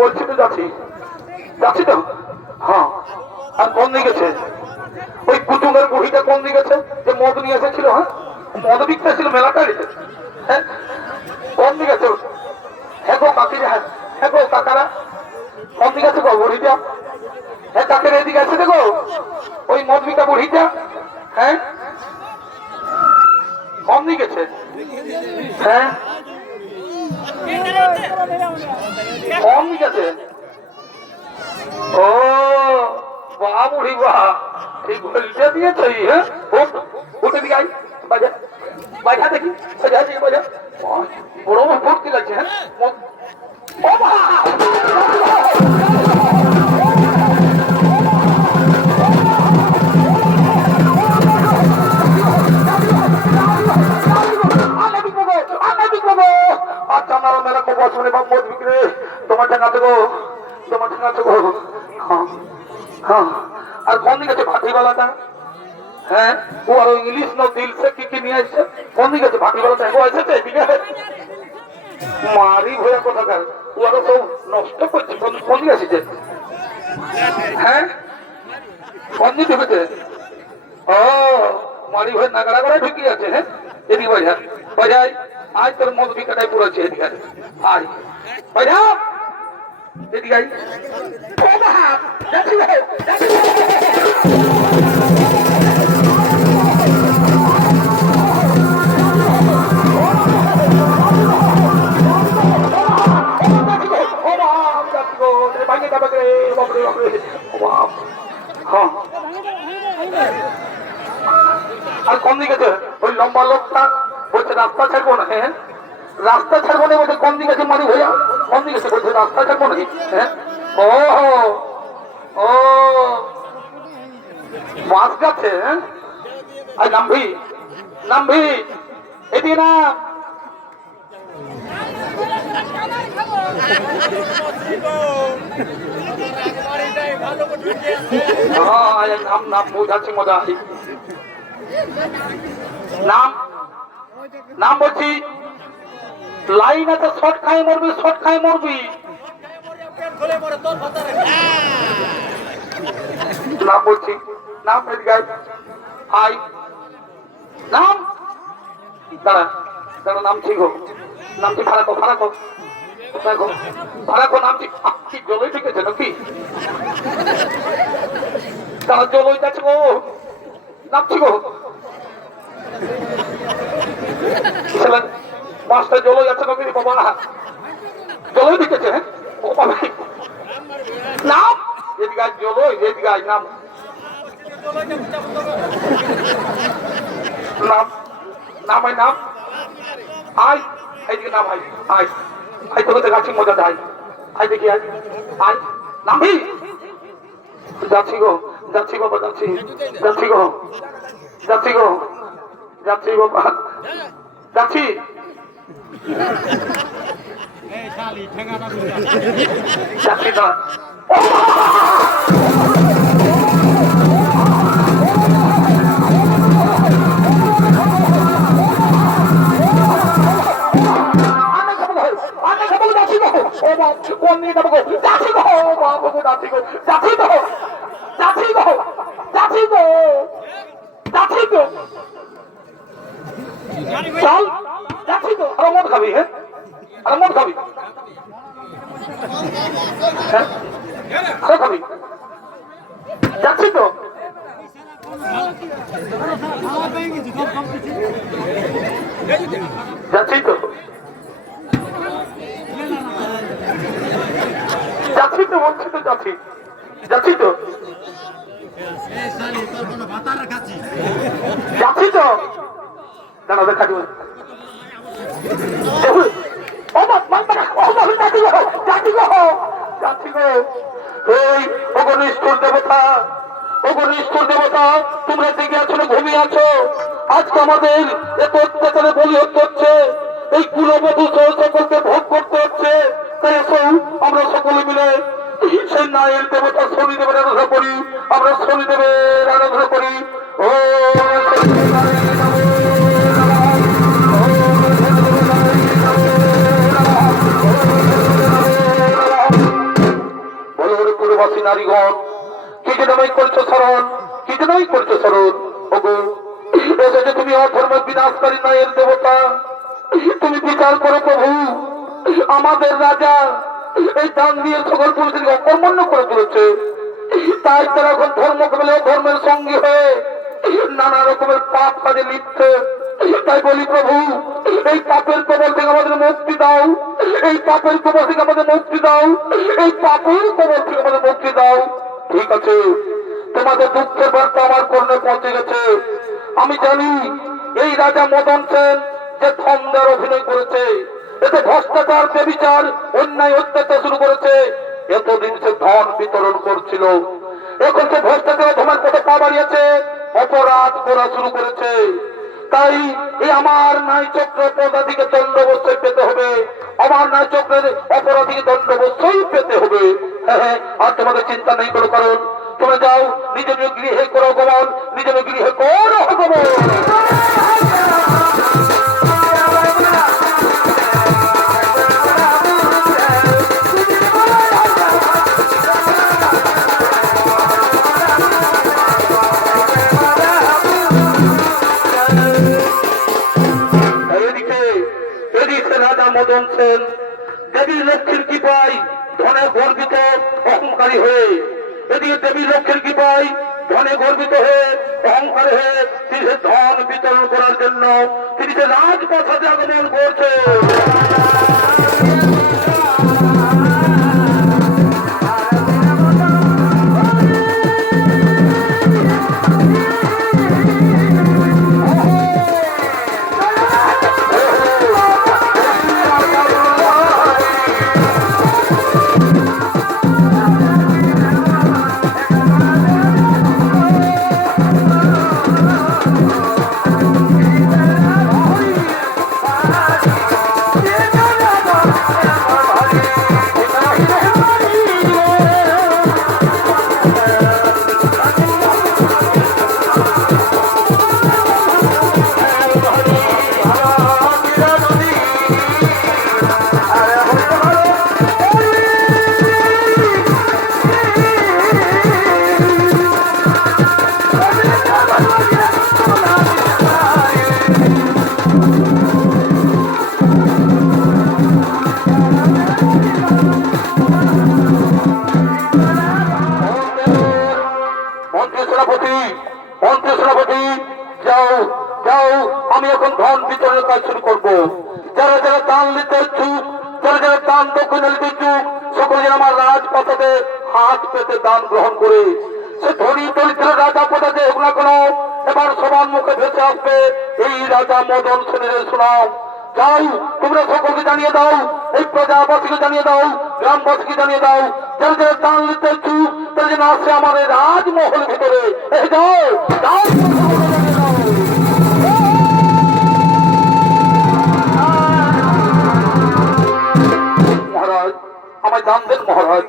বলছি তো যাচ্ছি যাচ্ছি তো। হ্যাঁ আর কোন দিকে গেছে ওই কুটুমের বুড়িটা, কোন দিকে গেছে যে মদ নিয়ে এসেছিল? হ্যাঁ মদ বিক্রি ছিল মেলাটা হ্যাঁ কোন দিকে আছে হ্যাঁ গো কাকি হ্যাঁ গো কাকারা কোন দিকে আছে গো বুড়িটা হ্যাঁ কাকের এদিকে আছে দেখো ওই মদ বিকা বুড়িটা হ্যাঁ কোন দিকে আছে হ্যাঁ কোন দিকে আছে ও বাহ বুড়ি বাহ এই বলটা দিয়েছে হ্যাঁ উঠে দিকে আই বাজা বাজা দেখি বাজা দেখি বাজা বড় ভর্তি লাগছে হ্যাঁ ও বাহ আচ্ছা আমার মেলা খুব অসুবিধে বাপ মদ বিক্রি তোমার টাকা দেবো তোমার টাকা দেবো হ্যাঁ হ্যাঁ আর কোন দিকে আছে ভাটিওয়ালাটা হ্যাঁ ও আর ওই ইলিশ না দিল সে কি নিয়ে আসছে কোন দিকে আছে ভাটিওয়ালাটা ও এসেছে এদিকে মারি ভয়া কোথাকার ও আরো সব নষ্ট করছে কোন দিকে এসেছে হ্যাঁ কোন দিকে ঢুকেছে ও মারি ভয় নাগাড়া করে ঢুকিয়ে আছে হ্যাঁ এদিকে বাজার বাজাই আজ তোর মদ বিকাটাই পুরোছে এদিকে আয় বাজা এদিকে আই আর কোন দিকে ওই লম্বা লোকটা বলছে রাস্তা ছাড়বো না হ্যাঁ রাস্তা ছাড়বো না বলছে কোন দিকে আছে মারি ভাইয়া কোন দিকে বলছে রাস্তা ছাড়বো না হ্যাঁ ও ও মাছ গাছে হ্যাঁ আর নামবি এদিকে না নাম নাম বোঝাচ্ছি মজা নাম নাম বলছি লাইন আছে শর্ট খাই মরবি নাম বলছি নাম আই নাম দাঁড়া দাঁড়া নামছি গো নামছি ফারাকো নামছি জলই ঠিক আছে নাকি তারা জলই যাচ্ছে গো নামছি গো মাছটা জলই যাচ্ছে নাকি বাবা জলই ঠিক আছে হ্যাঁ ও বাবা নাম এদিকে আজ জলই এদিকে আজ নাম নাম নাম আই নাম আয় এইদিকে নাম আয় তোকে দেখাচ্ছি মজা দেয় আয় দেখি আয় নামবি যাচ্ছি বাবা যাচ্ছি বাবা যাচ্ছি না মদ খাবি হ্যাঁ আর মদ খাবি খাবি যাচ্ছি তো যাচ্ছি তো বলছি তো যাচ্ছি তো দাঁড়া দেখা দিব তোমরা জেগে আছো না ঘুমিয়ে আছো আজকে আমাদের এত অত্যাচারে বলি হচ্ছে এই কুলবধূ সকলকে ভোগ করতে হচ্ছে তাই আমরা সকলে মিলে সেই নায়ের দেবতা শনিদেবের আরাধনা করি আমরা শনিদেবের আরাধনা করি ও পুরবাসী নারীগণ কি জন্যই করছো স্মরণ ওগো এসে যে তুমি অধর্ম বিনাশকারী ন্যায়ের দেবতা, তুমি বিচার করো প্রভু। আমাদের রাজা এই দান দিয়ে সকল পুরুষকে অকর্মণ্য করে তুলেছে, তাই তারা এখন ধর্মকে বলে ধর্মের সঙ্গী হয়ে নানা রকমের পাপ কাজে লিপ্ত। তাই বলি প্রভু, এই পাপের কবল থেকে আমাদের মুক্তি দাও, এই পাপের কবল থেকে আমাদের মুক্তি দাও, এই পাপের কবল থেকে আমাদের মুক্তি দাও। ঠিক আছে, তোমাদের দুঃখের বার্তা আমার কর্ণে পৌঁছে গেছে। আমি জানি এই রাজা মদন সেন যে ধন্দার অভিনয় করেছে, এতে ভ্রষ্টাচার, বেবিচার, অন্যায়, অত্যাচার শুরু করেছে। এতদিন সে ধন বিতরণ করছিল, এখন সে ভ্রষ্টাচার ধর্মের পথে পা বাড়িয়েছে, অপরাধ করা শুরু করেছে। তাই এই আমার ন্যায় চক্র অপরাধীকে দণ্ডবশ্যই পেতে হবে, আমার ন্যায় চক্রের অপরাধীকে দণ্ডবশ্যই পেতে হবে। হ্যাঁ, আর তোমাদের চিন্তা নেই কোনো কারণ। তোমরা যাও, নিজ নিজ গৃহে করো গমন, নিজ নিজ গৃহে করো গমন। মদন সেন দেবী লক্ষ্মীর কৃপায় ধনে গর্বিত অহংকারী হয়ে, এদিকে দেবী লক্ষ্মীর কৃপায় ধনে গর্বিত হয়ে অহংকারী হয়ে তিনি সে ধন বিতরণ করার জন্য তিনি সে রাজপথে আগমন করছে। আমি এখন ধন বিতরণের কাজ শুরু করবো। যারা যারা দান দিতে ইচ্ছুক, যারা যারা দান দক্ষিণা দিতে ইচ্ছুক, সকলে যেন আমার রাজপথে হাত পেতে দান গ্রহণ করে সে ধনী দরিদ্র রাজা পথে হোক না কেন, এবার সবার মুখে ভেসে আসবে এই রাজা মদন সেনের সুনাম। যাও, তোমরা সকলকে জানিয়ে দাও, এই প্রজাবাসীকে জানিয়ে দাও, গ্রামবাসীকে জানিয়ে দাও, যারা যারা দান দিতে ইচ্ছুক তারা যেন আসে আমার এই রাজমহল ভিতরে। যাও যাও, আমায় দান দেন মহারাজ,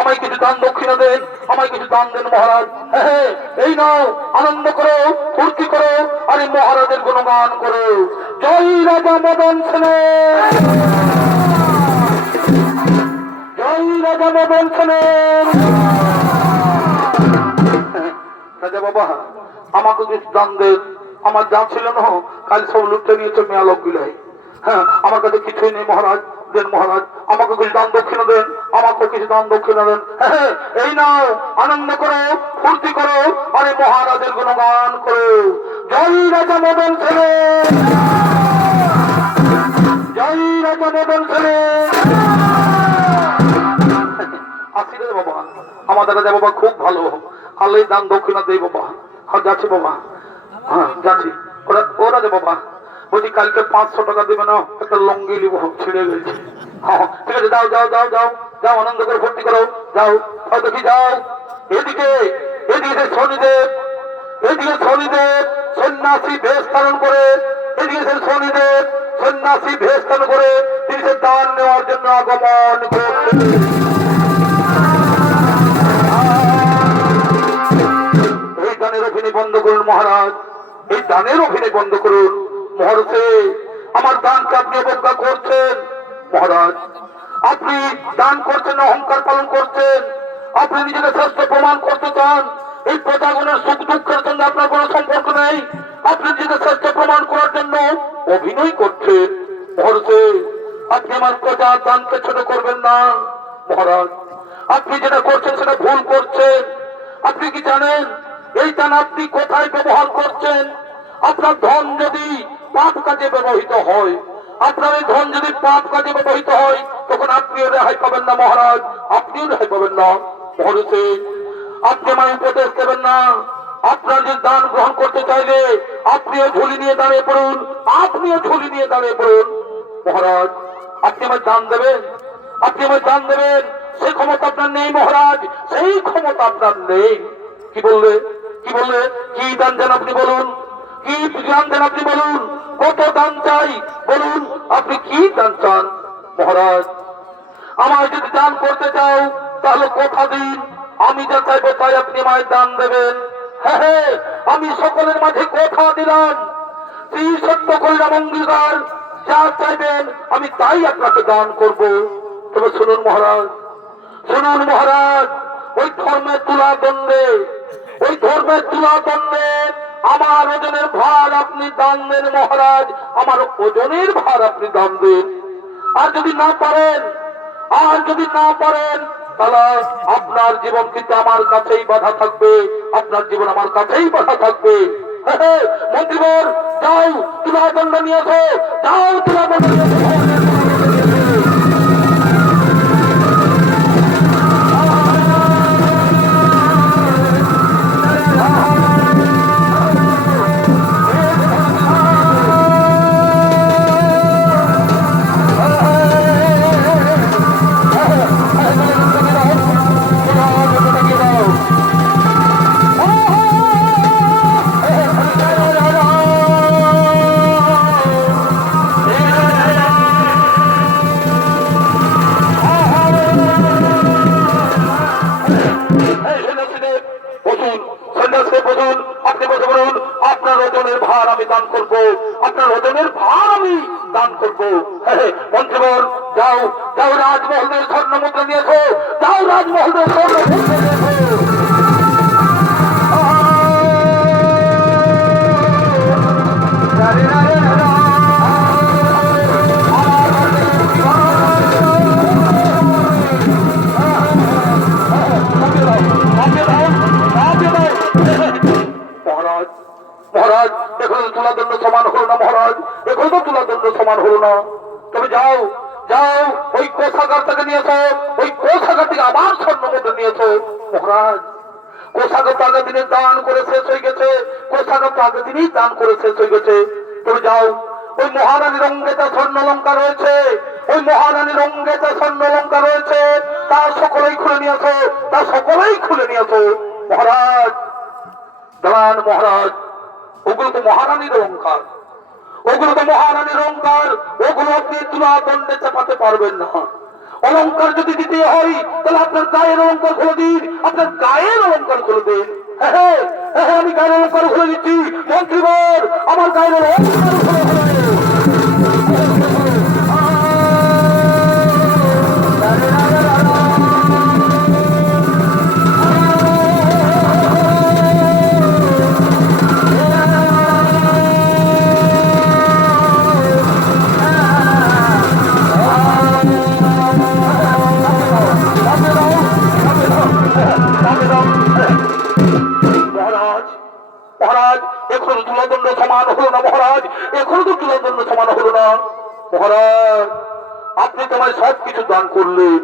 আমায় কিছু দান দক্ষিণা দেন, আমায় কিছু দান দেন মহারাজ। হ্যাঁ, এই নাও, আনন্দ করো, ফুর্তি করো, আর এই মহারাজের গুণগান করো। জয় রাজা মদন সেনের, জয় রাজা মদন সেনের। রাজা বাবা, আমাকে কিছু দান দেন, আমার যা ছিল না কাল সব লুটে নিয়েছে মেয়া লোক গুলাই। হ্যাঁ, আমার কাছে কিছুই নেই মহারাজ, দেন মহারাজ, আমাকে কিছু দান দক্ষিণা দেন, আমাকে কিছু দান দক্ষিণা দেন। হ্যাঁ, এই নাও, আনন্দ করো, ফুর্তি করো, আর এই মহারাজের গুণগান করো। জয় রাজা মদন সেনের, জয় রাজা মদন সেনের। আসি রে বাবা, আমাদের রাজা বাবা খুব ভালো, আল্লাহ দান দক্ষিণা দেই বাবা। হ্যাঁ, যাচ্ছি বাবা, হ্যাঁ যাচ্ছি। ও রাজা বাবা, বলছি কালকে 500 টাকা দেবে না, একটা লঙ্গি নিব, ছিঁড়ে গেছে। হ্যাঁ ঠিক আছে, যাও যাও যাও যাও যাও, আনন্দ করে ভর্তি করো, যাও দেখি যাও। এদিকে এদিকে শনিদেব, এদিকে শনিদেব সন্ন্যাসী বেশ ধারণ করে, এদিকে শনিদেব সন্ন্যাসী বেশ ধারণ করে তিনি সে দান নেওয়ার জন্য আগমন করছেন। এই দানের অভিনয় বন্ধ করুন মহারাজ, এই দানের অভিনয় বন্ধ করুন। মহারাজে, আমার দানকে আপনি অবজ্ঞা করছেন। মহারাজ, আপনি দান করছেন, অহংকার পালন করছেন, আপনি নিজেকে শ্রেষ্ঠ প্রমাণ করতে চান। এই প্রজাগণের সুখ দুঃখের সঙ্গে আপনার কোনো সম্পর্ক নেই। আপনি নিজেকে শ্রেষ্ঠ প্রমাণ করার জন্য অভিনয় করছেন। মহারাজ, আপনি আমার প্রজার দানকে ছোট করবেন না। মহারাজ, আপনি যেটা করছেন সেটা ভুল করছেন। আপনি কি জানেন এই দান আপনি কোথায় ব্যবহার করছেন? আপনার ধন যদি পাপ কাজে ব্যবহৃত হয়, আপনার এই ধন যদি পাপ কাজে ব্যবহৃত হয়, তখন আপনিও রেহাই পাবেন না। মহারাজ, আপনিও রেহাই পাবেন না। মহারাজ, আপনি আমায় উপদেশ দেবেন না। আপনার যে দান গ্রহণ করতে চাইলে আপনিও ঝুলি নিয়ে দাঁড়িয়ে পড়ুন, আপনিও ঝুলি নিয়ে দাঁড়িয়ে পড়ুন। মহারাজ, আপনি আমায় দান দেবেন, আপনি আমায় দান দেবেন, সেই ক্ষমতা আপনার নেই। মহারাজ, সেই ক্ষমতা আপনার নেই। কি বললে, কি বললে? কি দান দেন আপনি বলুন, কি দান দেন আপনি বলুন, কত দান চাই বলুন, আপনি কি দান চান? মহারাজ, আমায় যদি দান করতে চাও তাহলে কথা দিন, আমি যা চাইবো তাই আপনি আমায় দান দেবেন। হ্যাঁ হ্যাঁ, আমি সকলের মাঝে কথা দিলাম, শ্রী সত্য করিলাম অঙ্গীকার, যা চাইবেন আমি তাই আপনাকে দান করব। তবে শুনুন মহারাজ, শুনুন মহারাজ, ওই ধর্মের তুলা দণ্ডে, ওই ধর্মের তুলা দণ্ডে আমার ওজনের ভার আপনি দান দেন। মহারাজ, আমার ওজনের ভার আপনি দান দেন। আর যদি না পারেন, আর যদি না পারেন, তাহলে আপনার জীবন কিন্তু আমার কাছেই বাধা থাকবে, আপনার জীবন আমার কাছেই বাধা থাকবে। মন্ত্রীবর, যাও তুলা দণ্ড নিয়ে আসো, যাও তুলা দণ্ড নিয়ে আসো। আপনার ওজনের ভার আমি দান করবো, আপনার ওজনের ভার আমি দান করবো। মন্ত্রীবর, যাও যাও রাজমহলের স্বর্ণ মুদ্রা নিয়েছো, যাও রাজমহলের স্বর্ণ মুদ্রা নিয়েছো। মহারাজ, এখন তো তুলা দণ্ড সমান হলো না। মহারাজ, এখন তো তুলা দণ্ড সমান হলো না। তবে যাও যাও, ওই কোষাগার থেকে নিয়েছো, ওই কোষাগার থেকে আবার স্বর্ণ মুদ্রা নিয়েছো। মহারাজ, কোষাগার তো আগের দিনে দান করে শেষ হয়ে গেছে, কোষাগার তো আগের দিনই দান করে শেষ হয়ে গেছে। তবে যাও, ওই মহারানীর অঙ্গেতে স্বর্ণ অলঙ্কার রয়েছে, ওই মহারানীর অঙ্গেতে স্বর্ণ অলঙ্কার রয়েছে, তার সকলেই খুলে নিয়েছো, তার সকলেই খুলে নিয়েছো। মহারাজ, দাঁড়ান মহারাজ, ওগুলো তো মহারানীর অলঙ্কার, ওগুলো তো মহারানীর অলঙ্কার, ওগুলো আপনি তুলা দণ্ডে চাপাতে পারবেন না। অলঙ্কার যদি দিতে হয় তাহলে আপনার গায়ের অলঙ্কার খুলে দিন, আপনার গায়ের অলঙ্কার খুলে দিন। হ্যাঁ হ্যাঁ হ্যাঁ, আমি গায়ের অলঙ্কার খুলে দিচ্ছি। মন্ত্রীবর, আমার গায়ের অলঙ্কার খুলে দিন। মহারাজ, এখনো তুলাদণ্ড সমান হলো না। মহারাজ, এখনো তো তুলাদণ্ড সমান হলো না। মহারাজ, আপনি তো আমায় সব কিছু দান করলেন,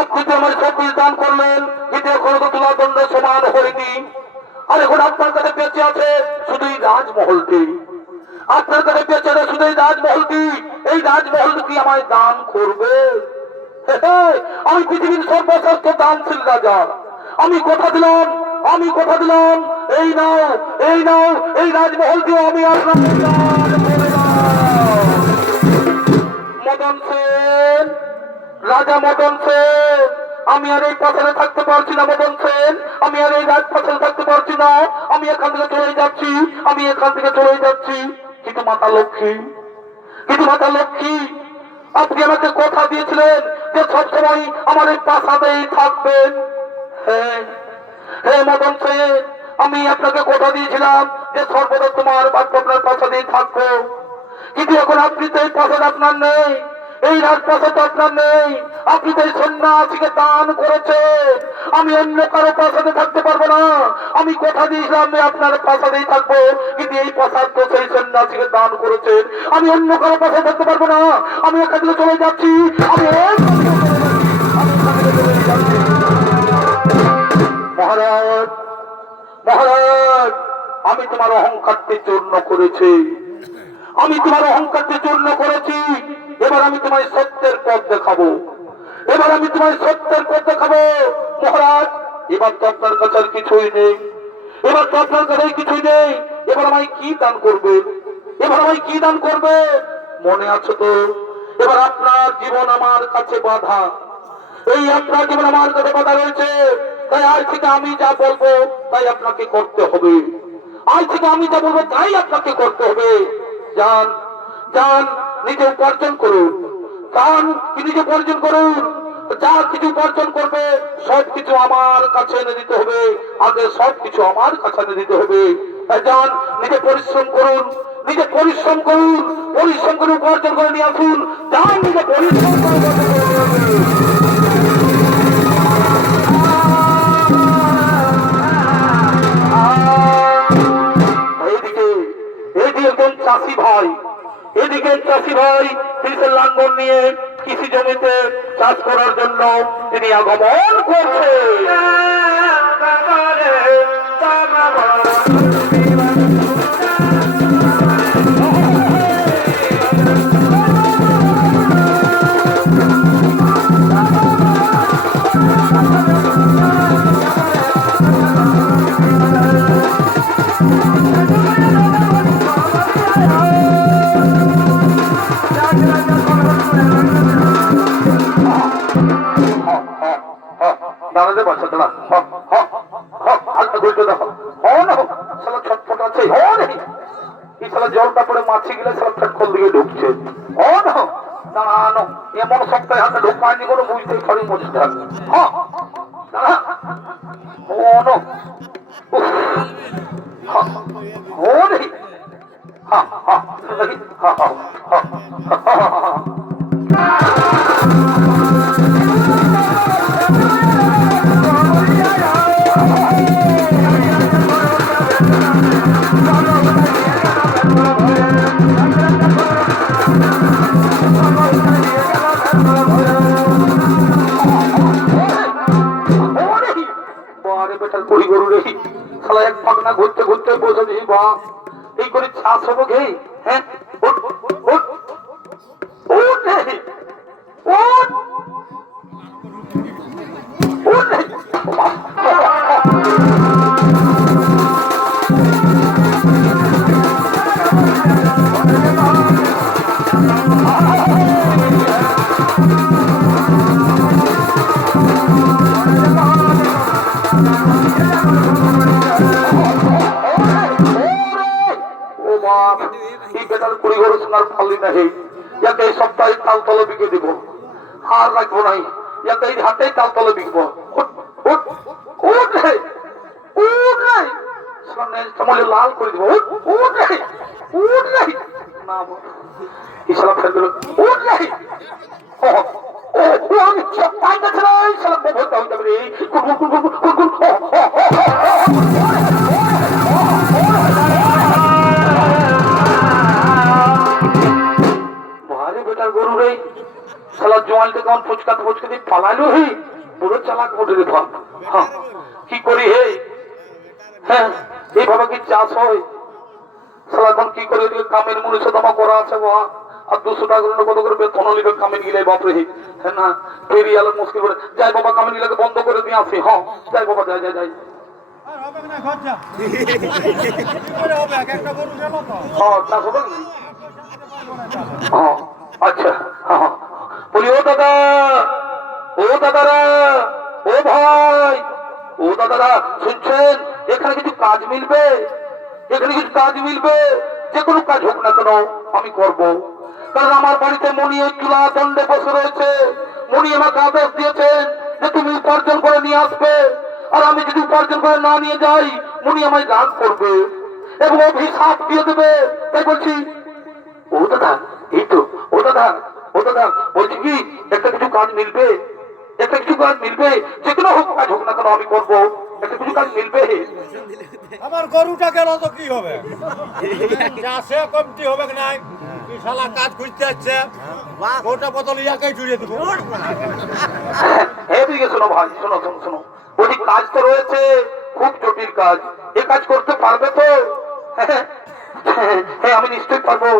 আপনি তো আমায় সব কিছু দান করলেন, কিন্তু এখনো তো তুলাদণ্ড সমান হয়নি। আর এখন আপনার কাছে বেঁচে আছে শুধু এই রাজমহলটি, আপনার কাছে বেঁচে আছে শুধু এই রাজমহলটি। এই রাজমহলটি কি আমায় দান করবে? আমি পৃথিবীর সর্বশ্রেষ্ঠ দানশীল রাজা, আমি কথা দিলাম, আমি কথা দিলাম, এই নাও, এই নাও, এই রাজমহল দিয়ে আমি আপনার মদন সেন, রাজা মদন সেন, আমি আর এই পাথরে থাকতে পারছি না। মদন সেন, আমি আর এই রাজপাথরে থাকতে পারছি না, আমি এখান থেকে চলে যাচ্ছি, আমি এখান থেকে চলে যাচ্ছি। কিন্তু মাতা লক্ষ্মী, কিন্তু মাতা লক্ষ্মী, আপনি আমাকে কথা দিয়েছিলেন যে সবসময় আমার এই প্রাসাদেই থাকবেন। হ্যাঁ হ্যাঁ মদন সেন, আমি আপনাকে কথা দিয়েছিলাম যে সর্বদা তোমার বাক্য আপনার প্রাসাদেই থাকবো, কিন্তু এখন আপনি তো এই প্রাসাদ আপনার নেই, এই রাজপ্রাসাদ আপনার নেই, আপনি তো এই সন্ন্যাসীকে দান করেছেন। আমি অন্য কারো প্রাসাদে থাকতে পারবো না, আমি কথা দিয়েছিলাম আপনার প্রাসাদেই থাকবো, কিন্তু এই প্রাসাদ তো সেই সন্ন্যাসীকে দান করেছেন, আমি অন্য কারো প্রাসাদে থাকতে পারবো না, আমি এখান থেকে চলে যাচ্ছি, মহারাজ। মহারাজ, আমি তোমার অহংকারকে চূর্ণ করেছি, আমি তোমার অহংকারকে চূর্ণ করেছি, এবার আমি তোমায় সত্যের পথ দেখাবো, এবার আমি তোমায় সত্যের পথ দেখাবো। মহারাজ, এবার তো আপনার কাছে আর কিছুই নেই, এবার তো আপনার কাছে কিছুই নেই, এবার আমায় কি দান করবে, এবার আমায় কি দান করবে? মনে আছে তো, এবার আপনার জীবন আমার কাছে বাধা, এই আপনার জীবন আমার কাছে বাধা রয়েছে, তাই আজ থেকে আমি যা বলবো তাই আপনাকে করতে হবে, আজ থেকে আমি যা বলবো তাই আপনাকে করতে হবে। যান, যান, নিজে উপার্জন করুন, যান, নিজে উপার্জন করুন, যা কিছু উপার্জন করবে সবকিছু আমার কাছে এনে দিতে হবে, আগে সবকিছু আমার কাছে এনে দিতে হবে। যান, নিজে পরিশ্রম করুন, নিজে পরিশ্রম করুন, পরিশ্রম করে উপার্জন করে নিয়ে আসুন, যান, নিজে পরিশ্রম করে চাষি ভাই, এদিকে চাষি ভাই কৃষির লাঙ্গল নিয়ে কৃষি জমিতে চাষ করার জন্য তিনি আগমন করছে। দাঁড়াতে পারছে দাঁড়া, হালকা ধৈর্য দেখো, ছটফট আছে, জলটা পরে মাছি গেলে সব ছটফট দিকে ঢুকছে, দাঁড়ানো এমন সপ্তাহে হাতে ঢুকায়নি কোনো বুঝতেই পারি মজতে হবে। ঘুরতে ঘুরতে বসেছি বা এই করে চাষ হবো গে, হ্যাঁ সপ্তাহে তালতলা বিকে দিব, আর রাখবো নাই, এই হাতে তালতলা বিকবো, লাল করে দিব, গরু রে শালা জোয়ালটা কেমন ফুচকাতে ফুচকাতে পালাইলো, হে পুরো চালাক বটে রে ভাব। কি করি হে, হ্যাঁ এইভাবে কি চাষ হয়? শালা এখন কি করে কামের মনুষ্য জমা করা আছে বা আর 200 টাকা কত করে বেতন লিবে কামের গিলে বাপরে, হ্যাঁ না পেরিয়ে আলো মুশকিল করে। যাই বাবা কামের গিলাকে বন্ধ করে দিয়ে আসি, হ্যাঁ যাই বাবা, যাই যাই যাই, আচ্ছা বলি ও দাদা, ও দাদারা, ও ভাই, ও দাদারা শুনছেন, এখানে কিছু কাজ মিলবে, এখানে কিছু কাজ মিলবে, যে কোনো কাজ হোক না কেন আমি করব, কারণ আমার বাড়িতে মনি ওই চুলা দণ্ডে বসে রয়েছে, মনি আমাকে আদেশ দিয়েছেন যে তুমি উপার্জন করে নিয়ে আসবে, আর আমি যদি উপার্জন করে না নিয়ে যাই মনি আমায় রাগ করবে, এবং অভিশাপ দিয়ে দেবে। তাই বলছি ও দাদা, এই তো ও দাদা, ও দাদা বলছি কি একটা কিছু কাজ মিলবে, একটা কিছু কাজ মিলবে, যে কোনো হোক কাজ হোক না কেন আমি করবো, একটা কিছু কাজ মিলবে। আমার গরুটা গেল তো কি হবে? চাষে কমতি হবে নাই, কি শালা কাজ খুঁজতে যাচ্ছে, ওটা বদল ইয়াকেই জুড়িয়ে দেবো। এদিকে শোনো ভাই, শোনো শোনো শোনো, বলছি কাজ তো রয়েছে, খুব জটিল কাজ, এ কাজ করতে পারবে তো? হ্যাঁ আমি নিশ্চয়ই পারবো,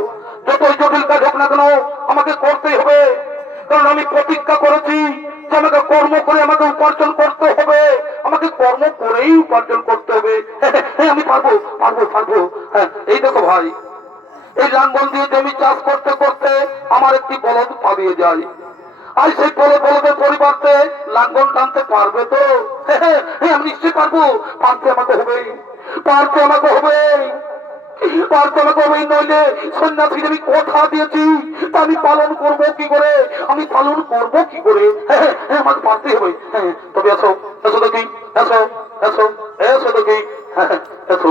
যতই জটিল কাজ হোক না কেন আমাকে করতেই হবে, কারণ আমি প্রতিজ্ঞা করেছি যে আমাকে কর্ম করে আমাকে উপার্জন করতে হবে, আমাকে কর্ম করেই উপার্জন করতে হবে। হ্যাঁ আমি পারবো পারবো পারবো। হ্যাঁ এই দেখো ভাই, এই লাঙ্গল দিয়ে জমি চাষ করতে করতে আমার একটি বলদ পালিয়ে যায়, আর সেই বলদের পরিবর্তে লাঙ্গল টানতে পারবে তো? হ্যাঁ আমি নিশ্চয়ই পারবো, পারতে আমাকে হবে, পারতে আমাকে হবে, পারতে আমাকে হবে, নইলে সন্ন্যাসী আমি কথা দিয়েছি তা আমি পালন করবো কি করে, আমি পালন করবো কি করে? হ্যাঁ আমাকে পারতে হবে। হ্যাঁ তবে এসো, এসো দেখি, এসো এসো এসো দেখি, হ্যাঁ এসো।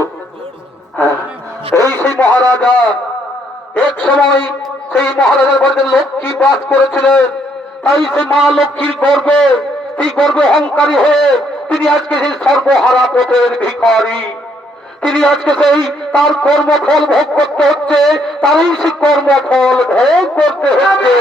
হ্যাঁ এই সেই মহারাজা, এক সময় সেই মহারাজার বাড়িতে লক্ষ্মী বাস করেছিলেন, তাই সে মা লক্ষ্মীর গর্বে, সেই গর্বে অহংকারী হয়ে তিনি আজকে সেই সর্বহারা পথের ভিখারি, তিনি আজকে সেই তার কর্মফল ভোগ করতে হচ্ছে, তারই সেই কর্মফল ভোগ করতে হচ্ছে।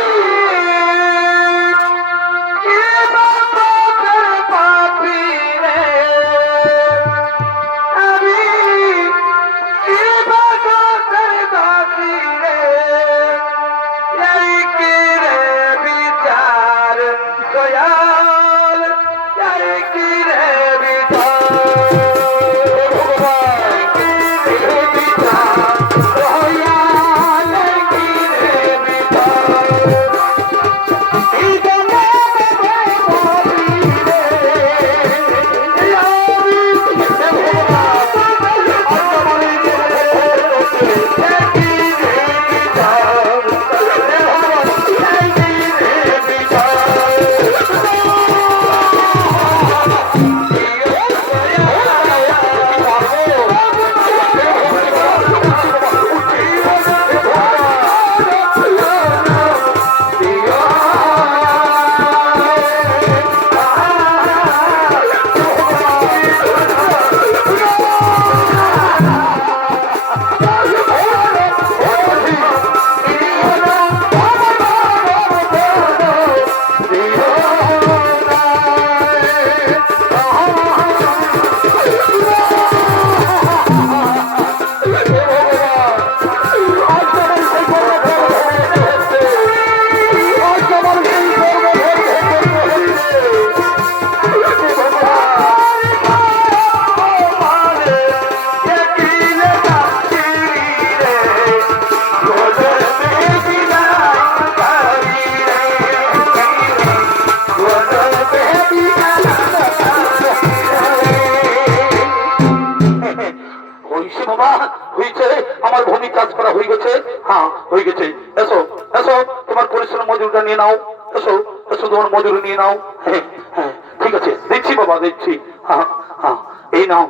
আমার ভূমি কাজ করা হয়ে গেছে, হ্যাঁ হয়ে গেছে। এসো এসো, তোমার পরিশ্রম মজুরিটা নিয়ে নাও, এসো এসো তোমার মজুরি নিয়ে নাও। হ্যাঁ হ্যাঁ ঠিক আছে, দিচ্ছি বাবা দিচ্ছি। হ্যাঁ হ্যাঁ এই নাও,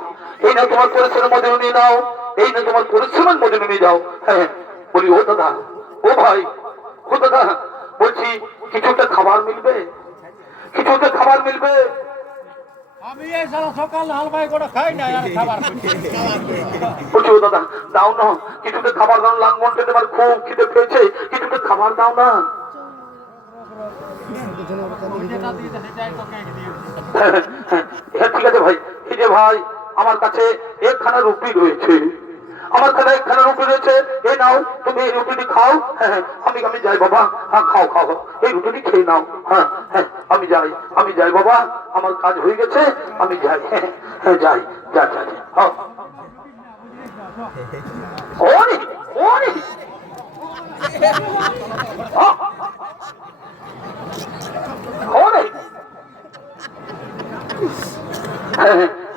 এই নাও তোমার পরিশ্রম মজুরি নিয়ে নাও, এই না তোমার পরিশ্রমের মজুরি নিয়ে যাও। হ্যাঁ বলি ও দাদা, ও ভাই, ও দাদা বলছি কিছু একটা খাবার মিলবে, কিছু একটা খাবার মিলবে। আমি এই সারা সকাল হালবাই করে খাই না আর খাবার বলছি ও দাদা দাও না, কিছুটা খাবার দাও, লাঙ্গল টেনে আমার খুব খিদে পেয়েছে, কিছুটা খাবার দাও না। হ্যাঁ ঠিক আছে ভাই, এই যে ভাই আমার কাছে একখানা রুটি রয়েছে, আমার কাছে একখানা রুটি রয়েছে, এই নাও তুমি এই রুটিটি খাও। হ্যাঁ আমি আমি যাই বাবা, হ্যাঁ খাও খাও এই রুটিটি খেয়ে নাও। হ্যাঁ হ্যাঁ আমি যাই, আমি যাই বাবা, আমার কাজ হয়ে গেছে, আমি যাই। হ্যাঁ হ্যাঁ যাই, যা যা যা। হ্যাঁ ওরে ওরে ওরে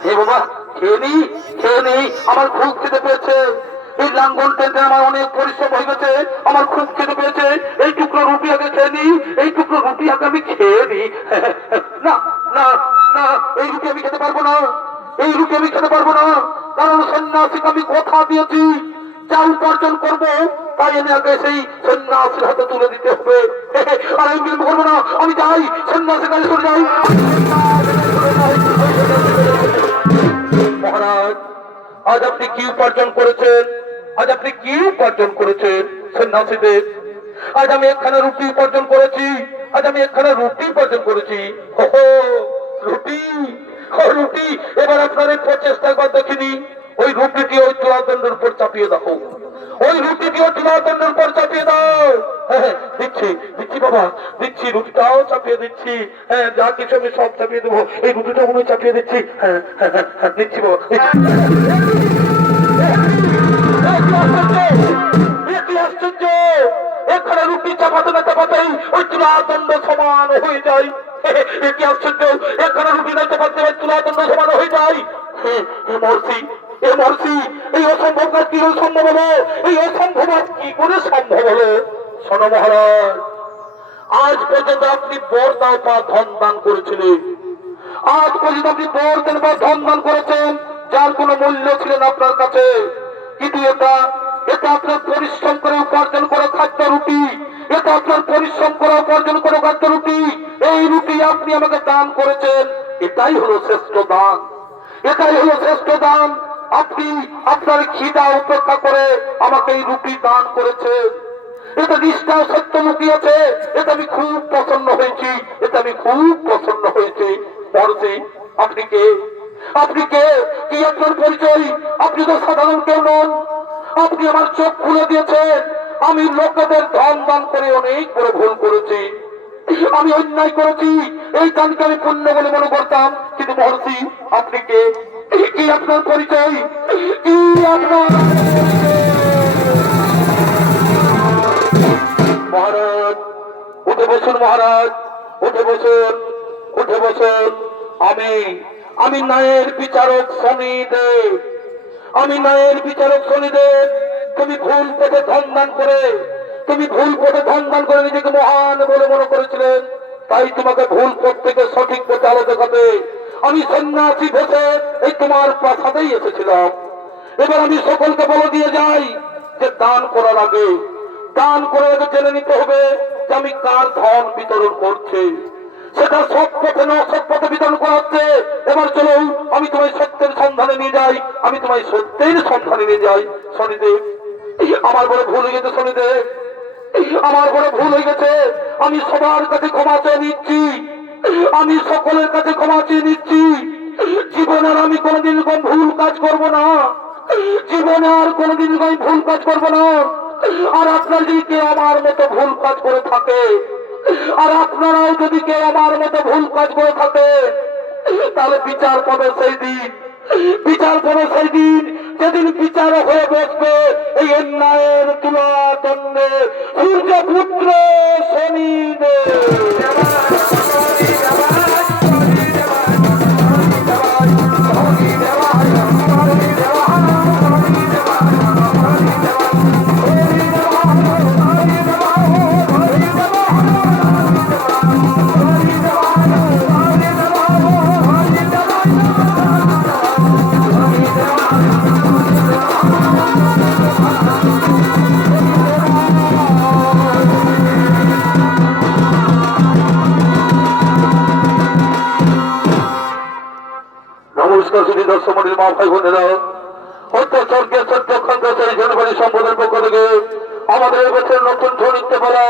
হে বাবা খেয়ে নি, খেয়ে নি, আমার খুব খেতে পেয়েছে, এই লাঙ্গল টেনে আমার অনেক পরিশ্রম হয়ে গেছে, আমার খুব খেতে পেয়েছে, এই টুকরো রুটি আগে খেয়ে নি, এই টুকরো রুটি আগে আমি খেয়ে নি। না না না এই রুটি আমি খেতে পারবো না, এই রুটি আমি খেতে পারবো না, কারণ সন্ন্যাসীকে আমি কথা দিয়েছি যা উপার্জন করবো তাই আমি আগে সেই সন্ন্যাসীর হাতে তুলে দিতে হবে। আর আমি বিলম্ব করবো না, আমি যাই সন্ন্যাসীর কাছে চলে যাই। মহারাজ, আজ আপনি কি উপার্জন করেছেন? আজ আপনি কি উপার্জন করেছেন সন্ন্যাসীদের? আজ আমি একখানা রুটি উপার্জন করেছি, আজ আমি একখানা রুটি উপার্জন করেছি। ওহো, রুটি, ও রুটি। এবার আপনার এই প্রচেষ্টা একবার দেখিনি, ওই রুটিটি ওই তুলাদণ্ডের উপর চাপিয়ে দাও, ওই রুটিটি ওই তুলাদণ্ডের উপর চাপিয়ে দাও। হ্যাঁ, দিচ্ছি দিচ্ছি বাবা, দিচ্ছি, রুটিটাও চাপিয়ে দিচ্ছি। হ্যাঁ, যা কিছু আমি সব চাপিয়ে দেবো, এই রুটিটা মনে চাপিয়ে দিচ্ছি। হ্যাঁ হ্যাঁ হ্যাঁ হ্যাঁ, দিচ্ছি বাবা। আশ্চর্য, এখানে রুটি চাপাতে না চাপাতেই ওই তুলাদণ্ড সমান হয়ে যায়। কি আশ্চর্য, এখানে রুটি না চাপাতে ওই তুলাদণ্ড সমান হয়ে যায়। মর্সি, এ মর্সি, এই অসম্ভব কাজ কি করে সম্ভব হলো? এই অসম্ভব কাজ কি করে সম্ভব হলো? শোনো মহারাজ, আজ পর্যন্ত আপনি বর দাও পা ধন দান করেছিলেন, আজ পর্যন্ত আপনি বর দেন বা ধন দান করেছেন যার কোনো মূল্য ছিল না আপনার কাছে। কিন্তু এটা এটা আপনার পরিশ্রম করে উপার্জন করা খাদ্য রুটি, এটা আপনার পরিশ্রম করে উপার্জন করা খাদ্য রুটি। এই রুটি আপনি আমাকে দান করেছেন, এটাই হলো শ্রেষ্ঠ দান, এটাই হলো শ্রেষ্ঠ দান। আপনি আপনার খিদা উপেক্ষা করে আমাকে এই রুটি দান করেছেন, এটা নিষ্ঠা সত্য লুকিয়েছে, এটা আমি খুব পছন্দ হয়েছি, এটা আমি খুব পছন্দ হয়েছি। মহর্ষি, আপনি কে? আপনি কে? কি আপনার পরিচয়? আপনি তো সাধারণ কেউ নন, আপনি আমার চোখ খুলে দিয়েছেন। আমি লোকেদের ধন দান করে অনেক বড় ভুল করেছি, আমি অন্যায় করেছি, এই দানকে আমি পুণ্য বলে মনে করতাম। কিন্তু মহর্ষি, আপনি কে? কি আপনার পরিচয়? কি আপনার? মহারাজ, উঠে বসুন মহারাজ, উঠে বসুন, উঠে বসুন। আমি ন্যায়ের বিচারক শনিদেব, আমি ন্যায়ের বিচারক শনিদেব। তুমি ভুল পথে ধন দান করে, তুমি ভুল পথে ধন দান করে নিজেকে মহান বলে মনে করেছিলেন, তাই তোমাকে ভুল পথ থেকে সঠিক পথে আলো দেখাতে আমি সন্ন্যাসী ভেসে এই তোমার প্রাসাদেই এসেছিলাম। এবার আমি সকলকে বলে দিয়ে যাই যে দান করা লাগে, দান করে জেনে নিতে হবে যে আমি কার ধন বিতরণ করছি। সেটা সৎ পথে না অসৎ পথে বিতরণ করা হচ্ছে। এবার চলো আমি তোমায় সত্যের সন্ধানে নিয়ে যাই, আমি তোমায় সত্যের সন্ধানে নিয়ে যাই। শনিদেব, আমার বড় ভুল হয়ে গেছে শনিদেব, আমার বড় ভুল হয়ে গেছে। আমি সবার কাছে ক্ষমা চেয়ে নিচ্ছি, আমি সকলের কাছে ক্ষমা চেয়ে নিচ্ছি। জীবনে আর আমি কোনোদিন ভুল কাজ করব না, জীবনে আর কোনোদিন ভুল কাজ করব না। আর আপনার যদি কেউ আমার মতো ভুল কাজ করে থাকে, আর আপনারাও যদি কেউ আমার মতো ভুল কাজ করে থাকে, তাহলে বিচার পাবে সেই দিন, বিচার পাবে সেই দিন যেদিন বিচার হয়ে বসবে এই অন্যায়ের তুলাদণ্ডে সূর্যপুত্র শনিদেব। নমস্কার শ্রী দর্শক মন্ডলী, মা ভাই বোনেরা, অত্যাচারকে সত্যখান্ত সেই জনবাড়ি সম্বোধনের পক্ষ থেকে আমাদের এবছর নতুন ধ্বনিতে বলা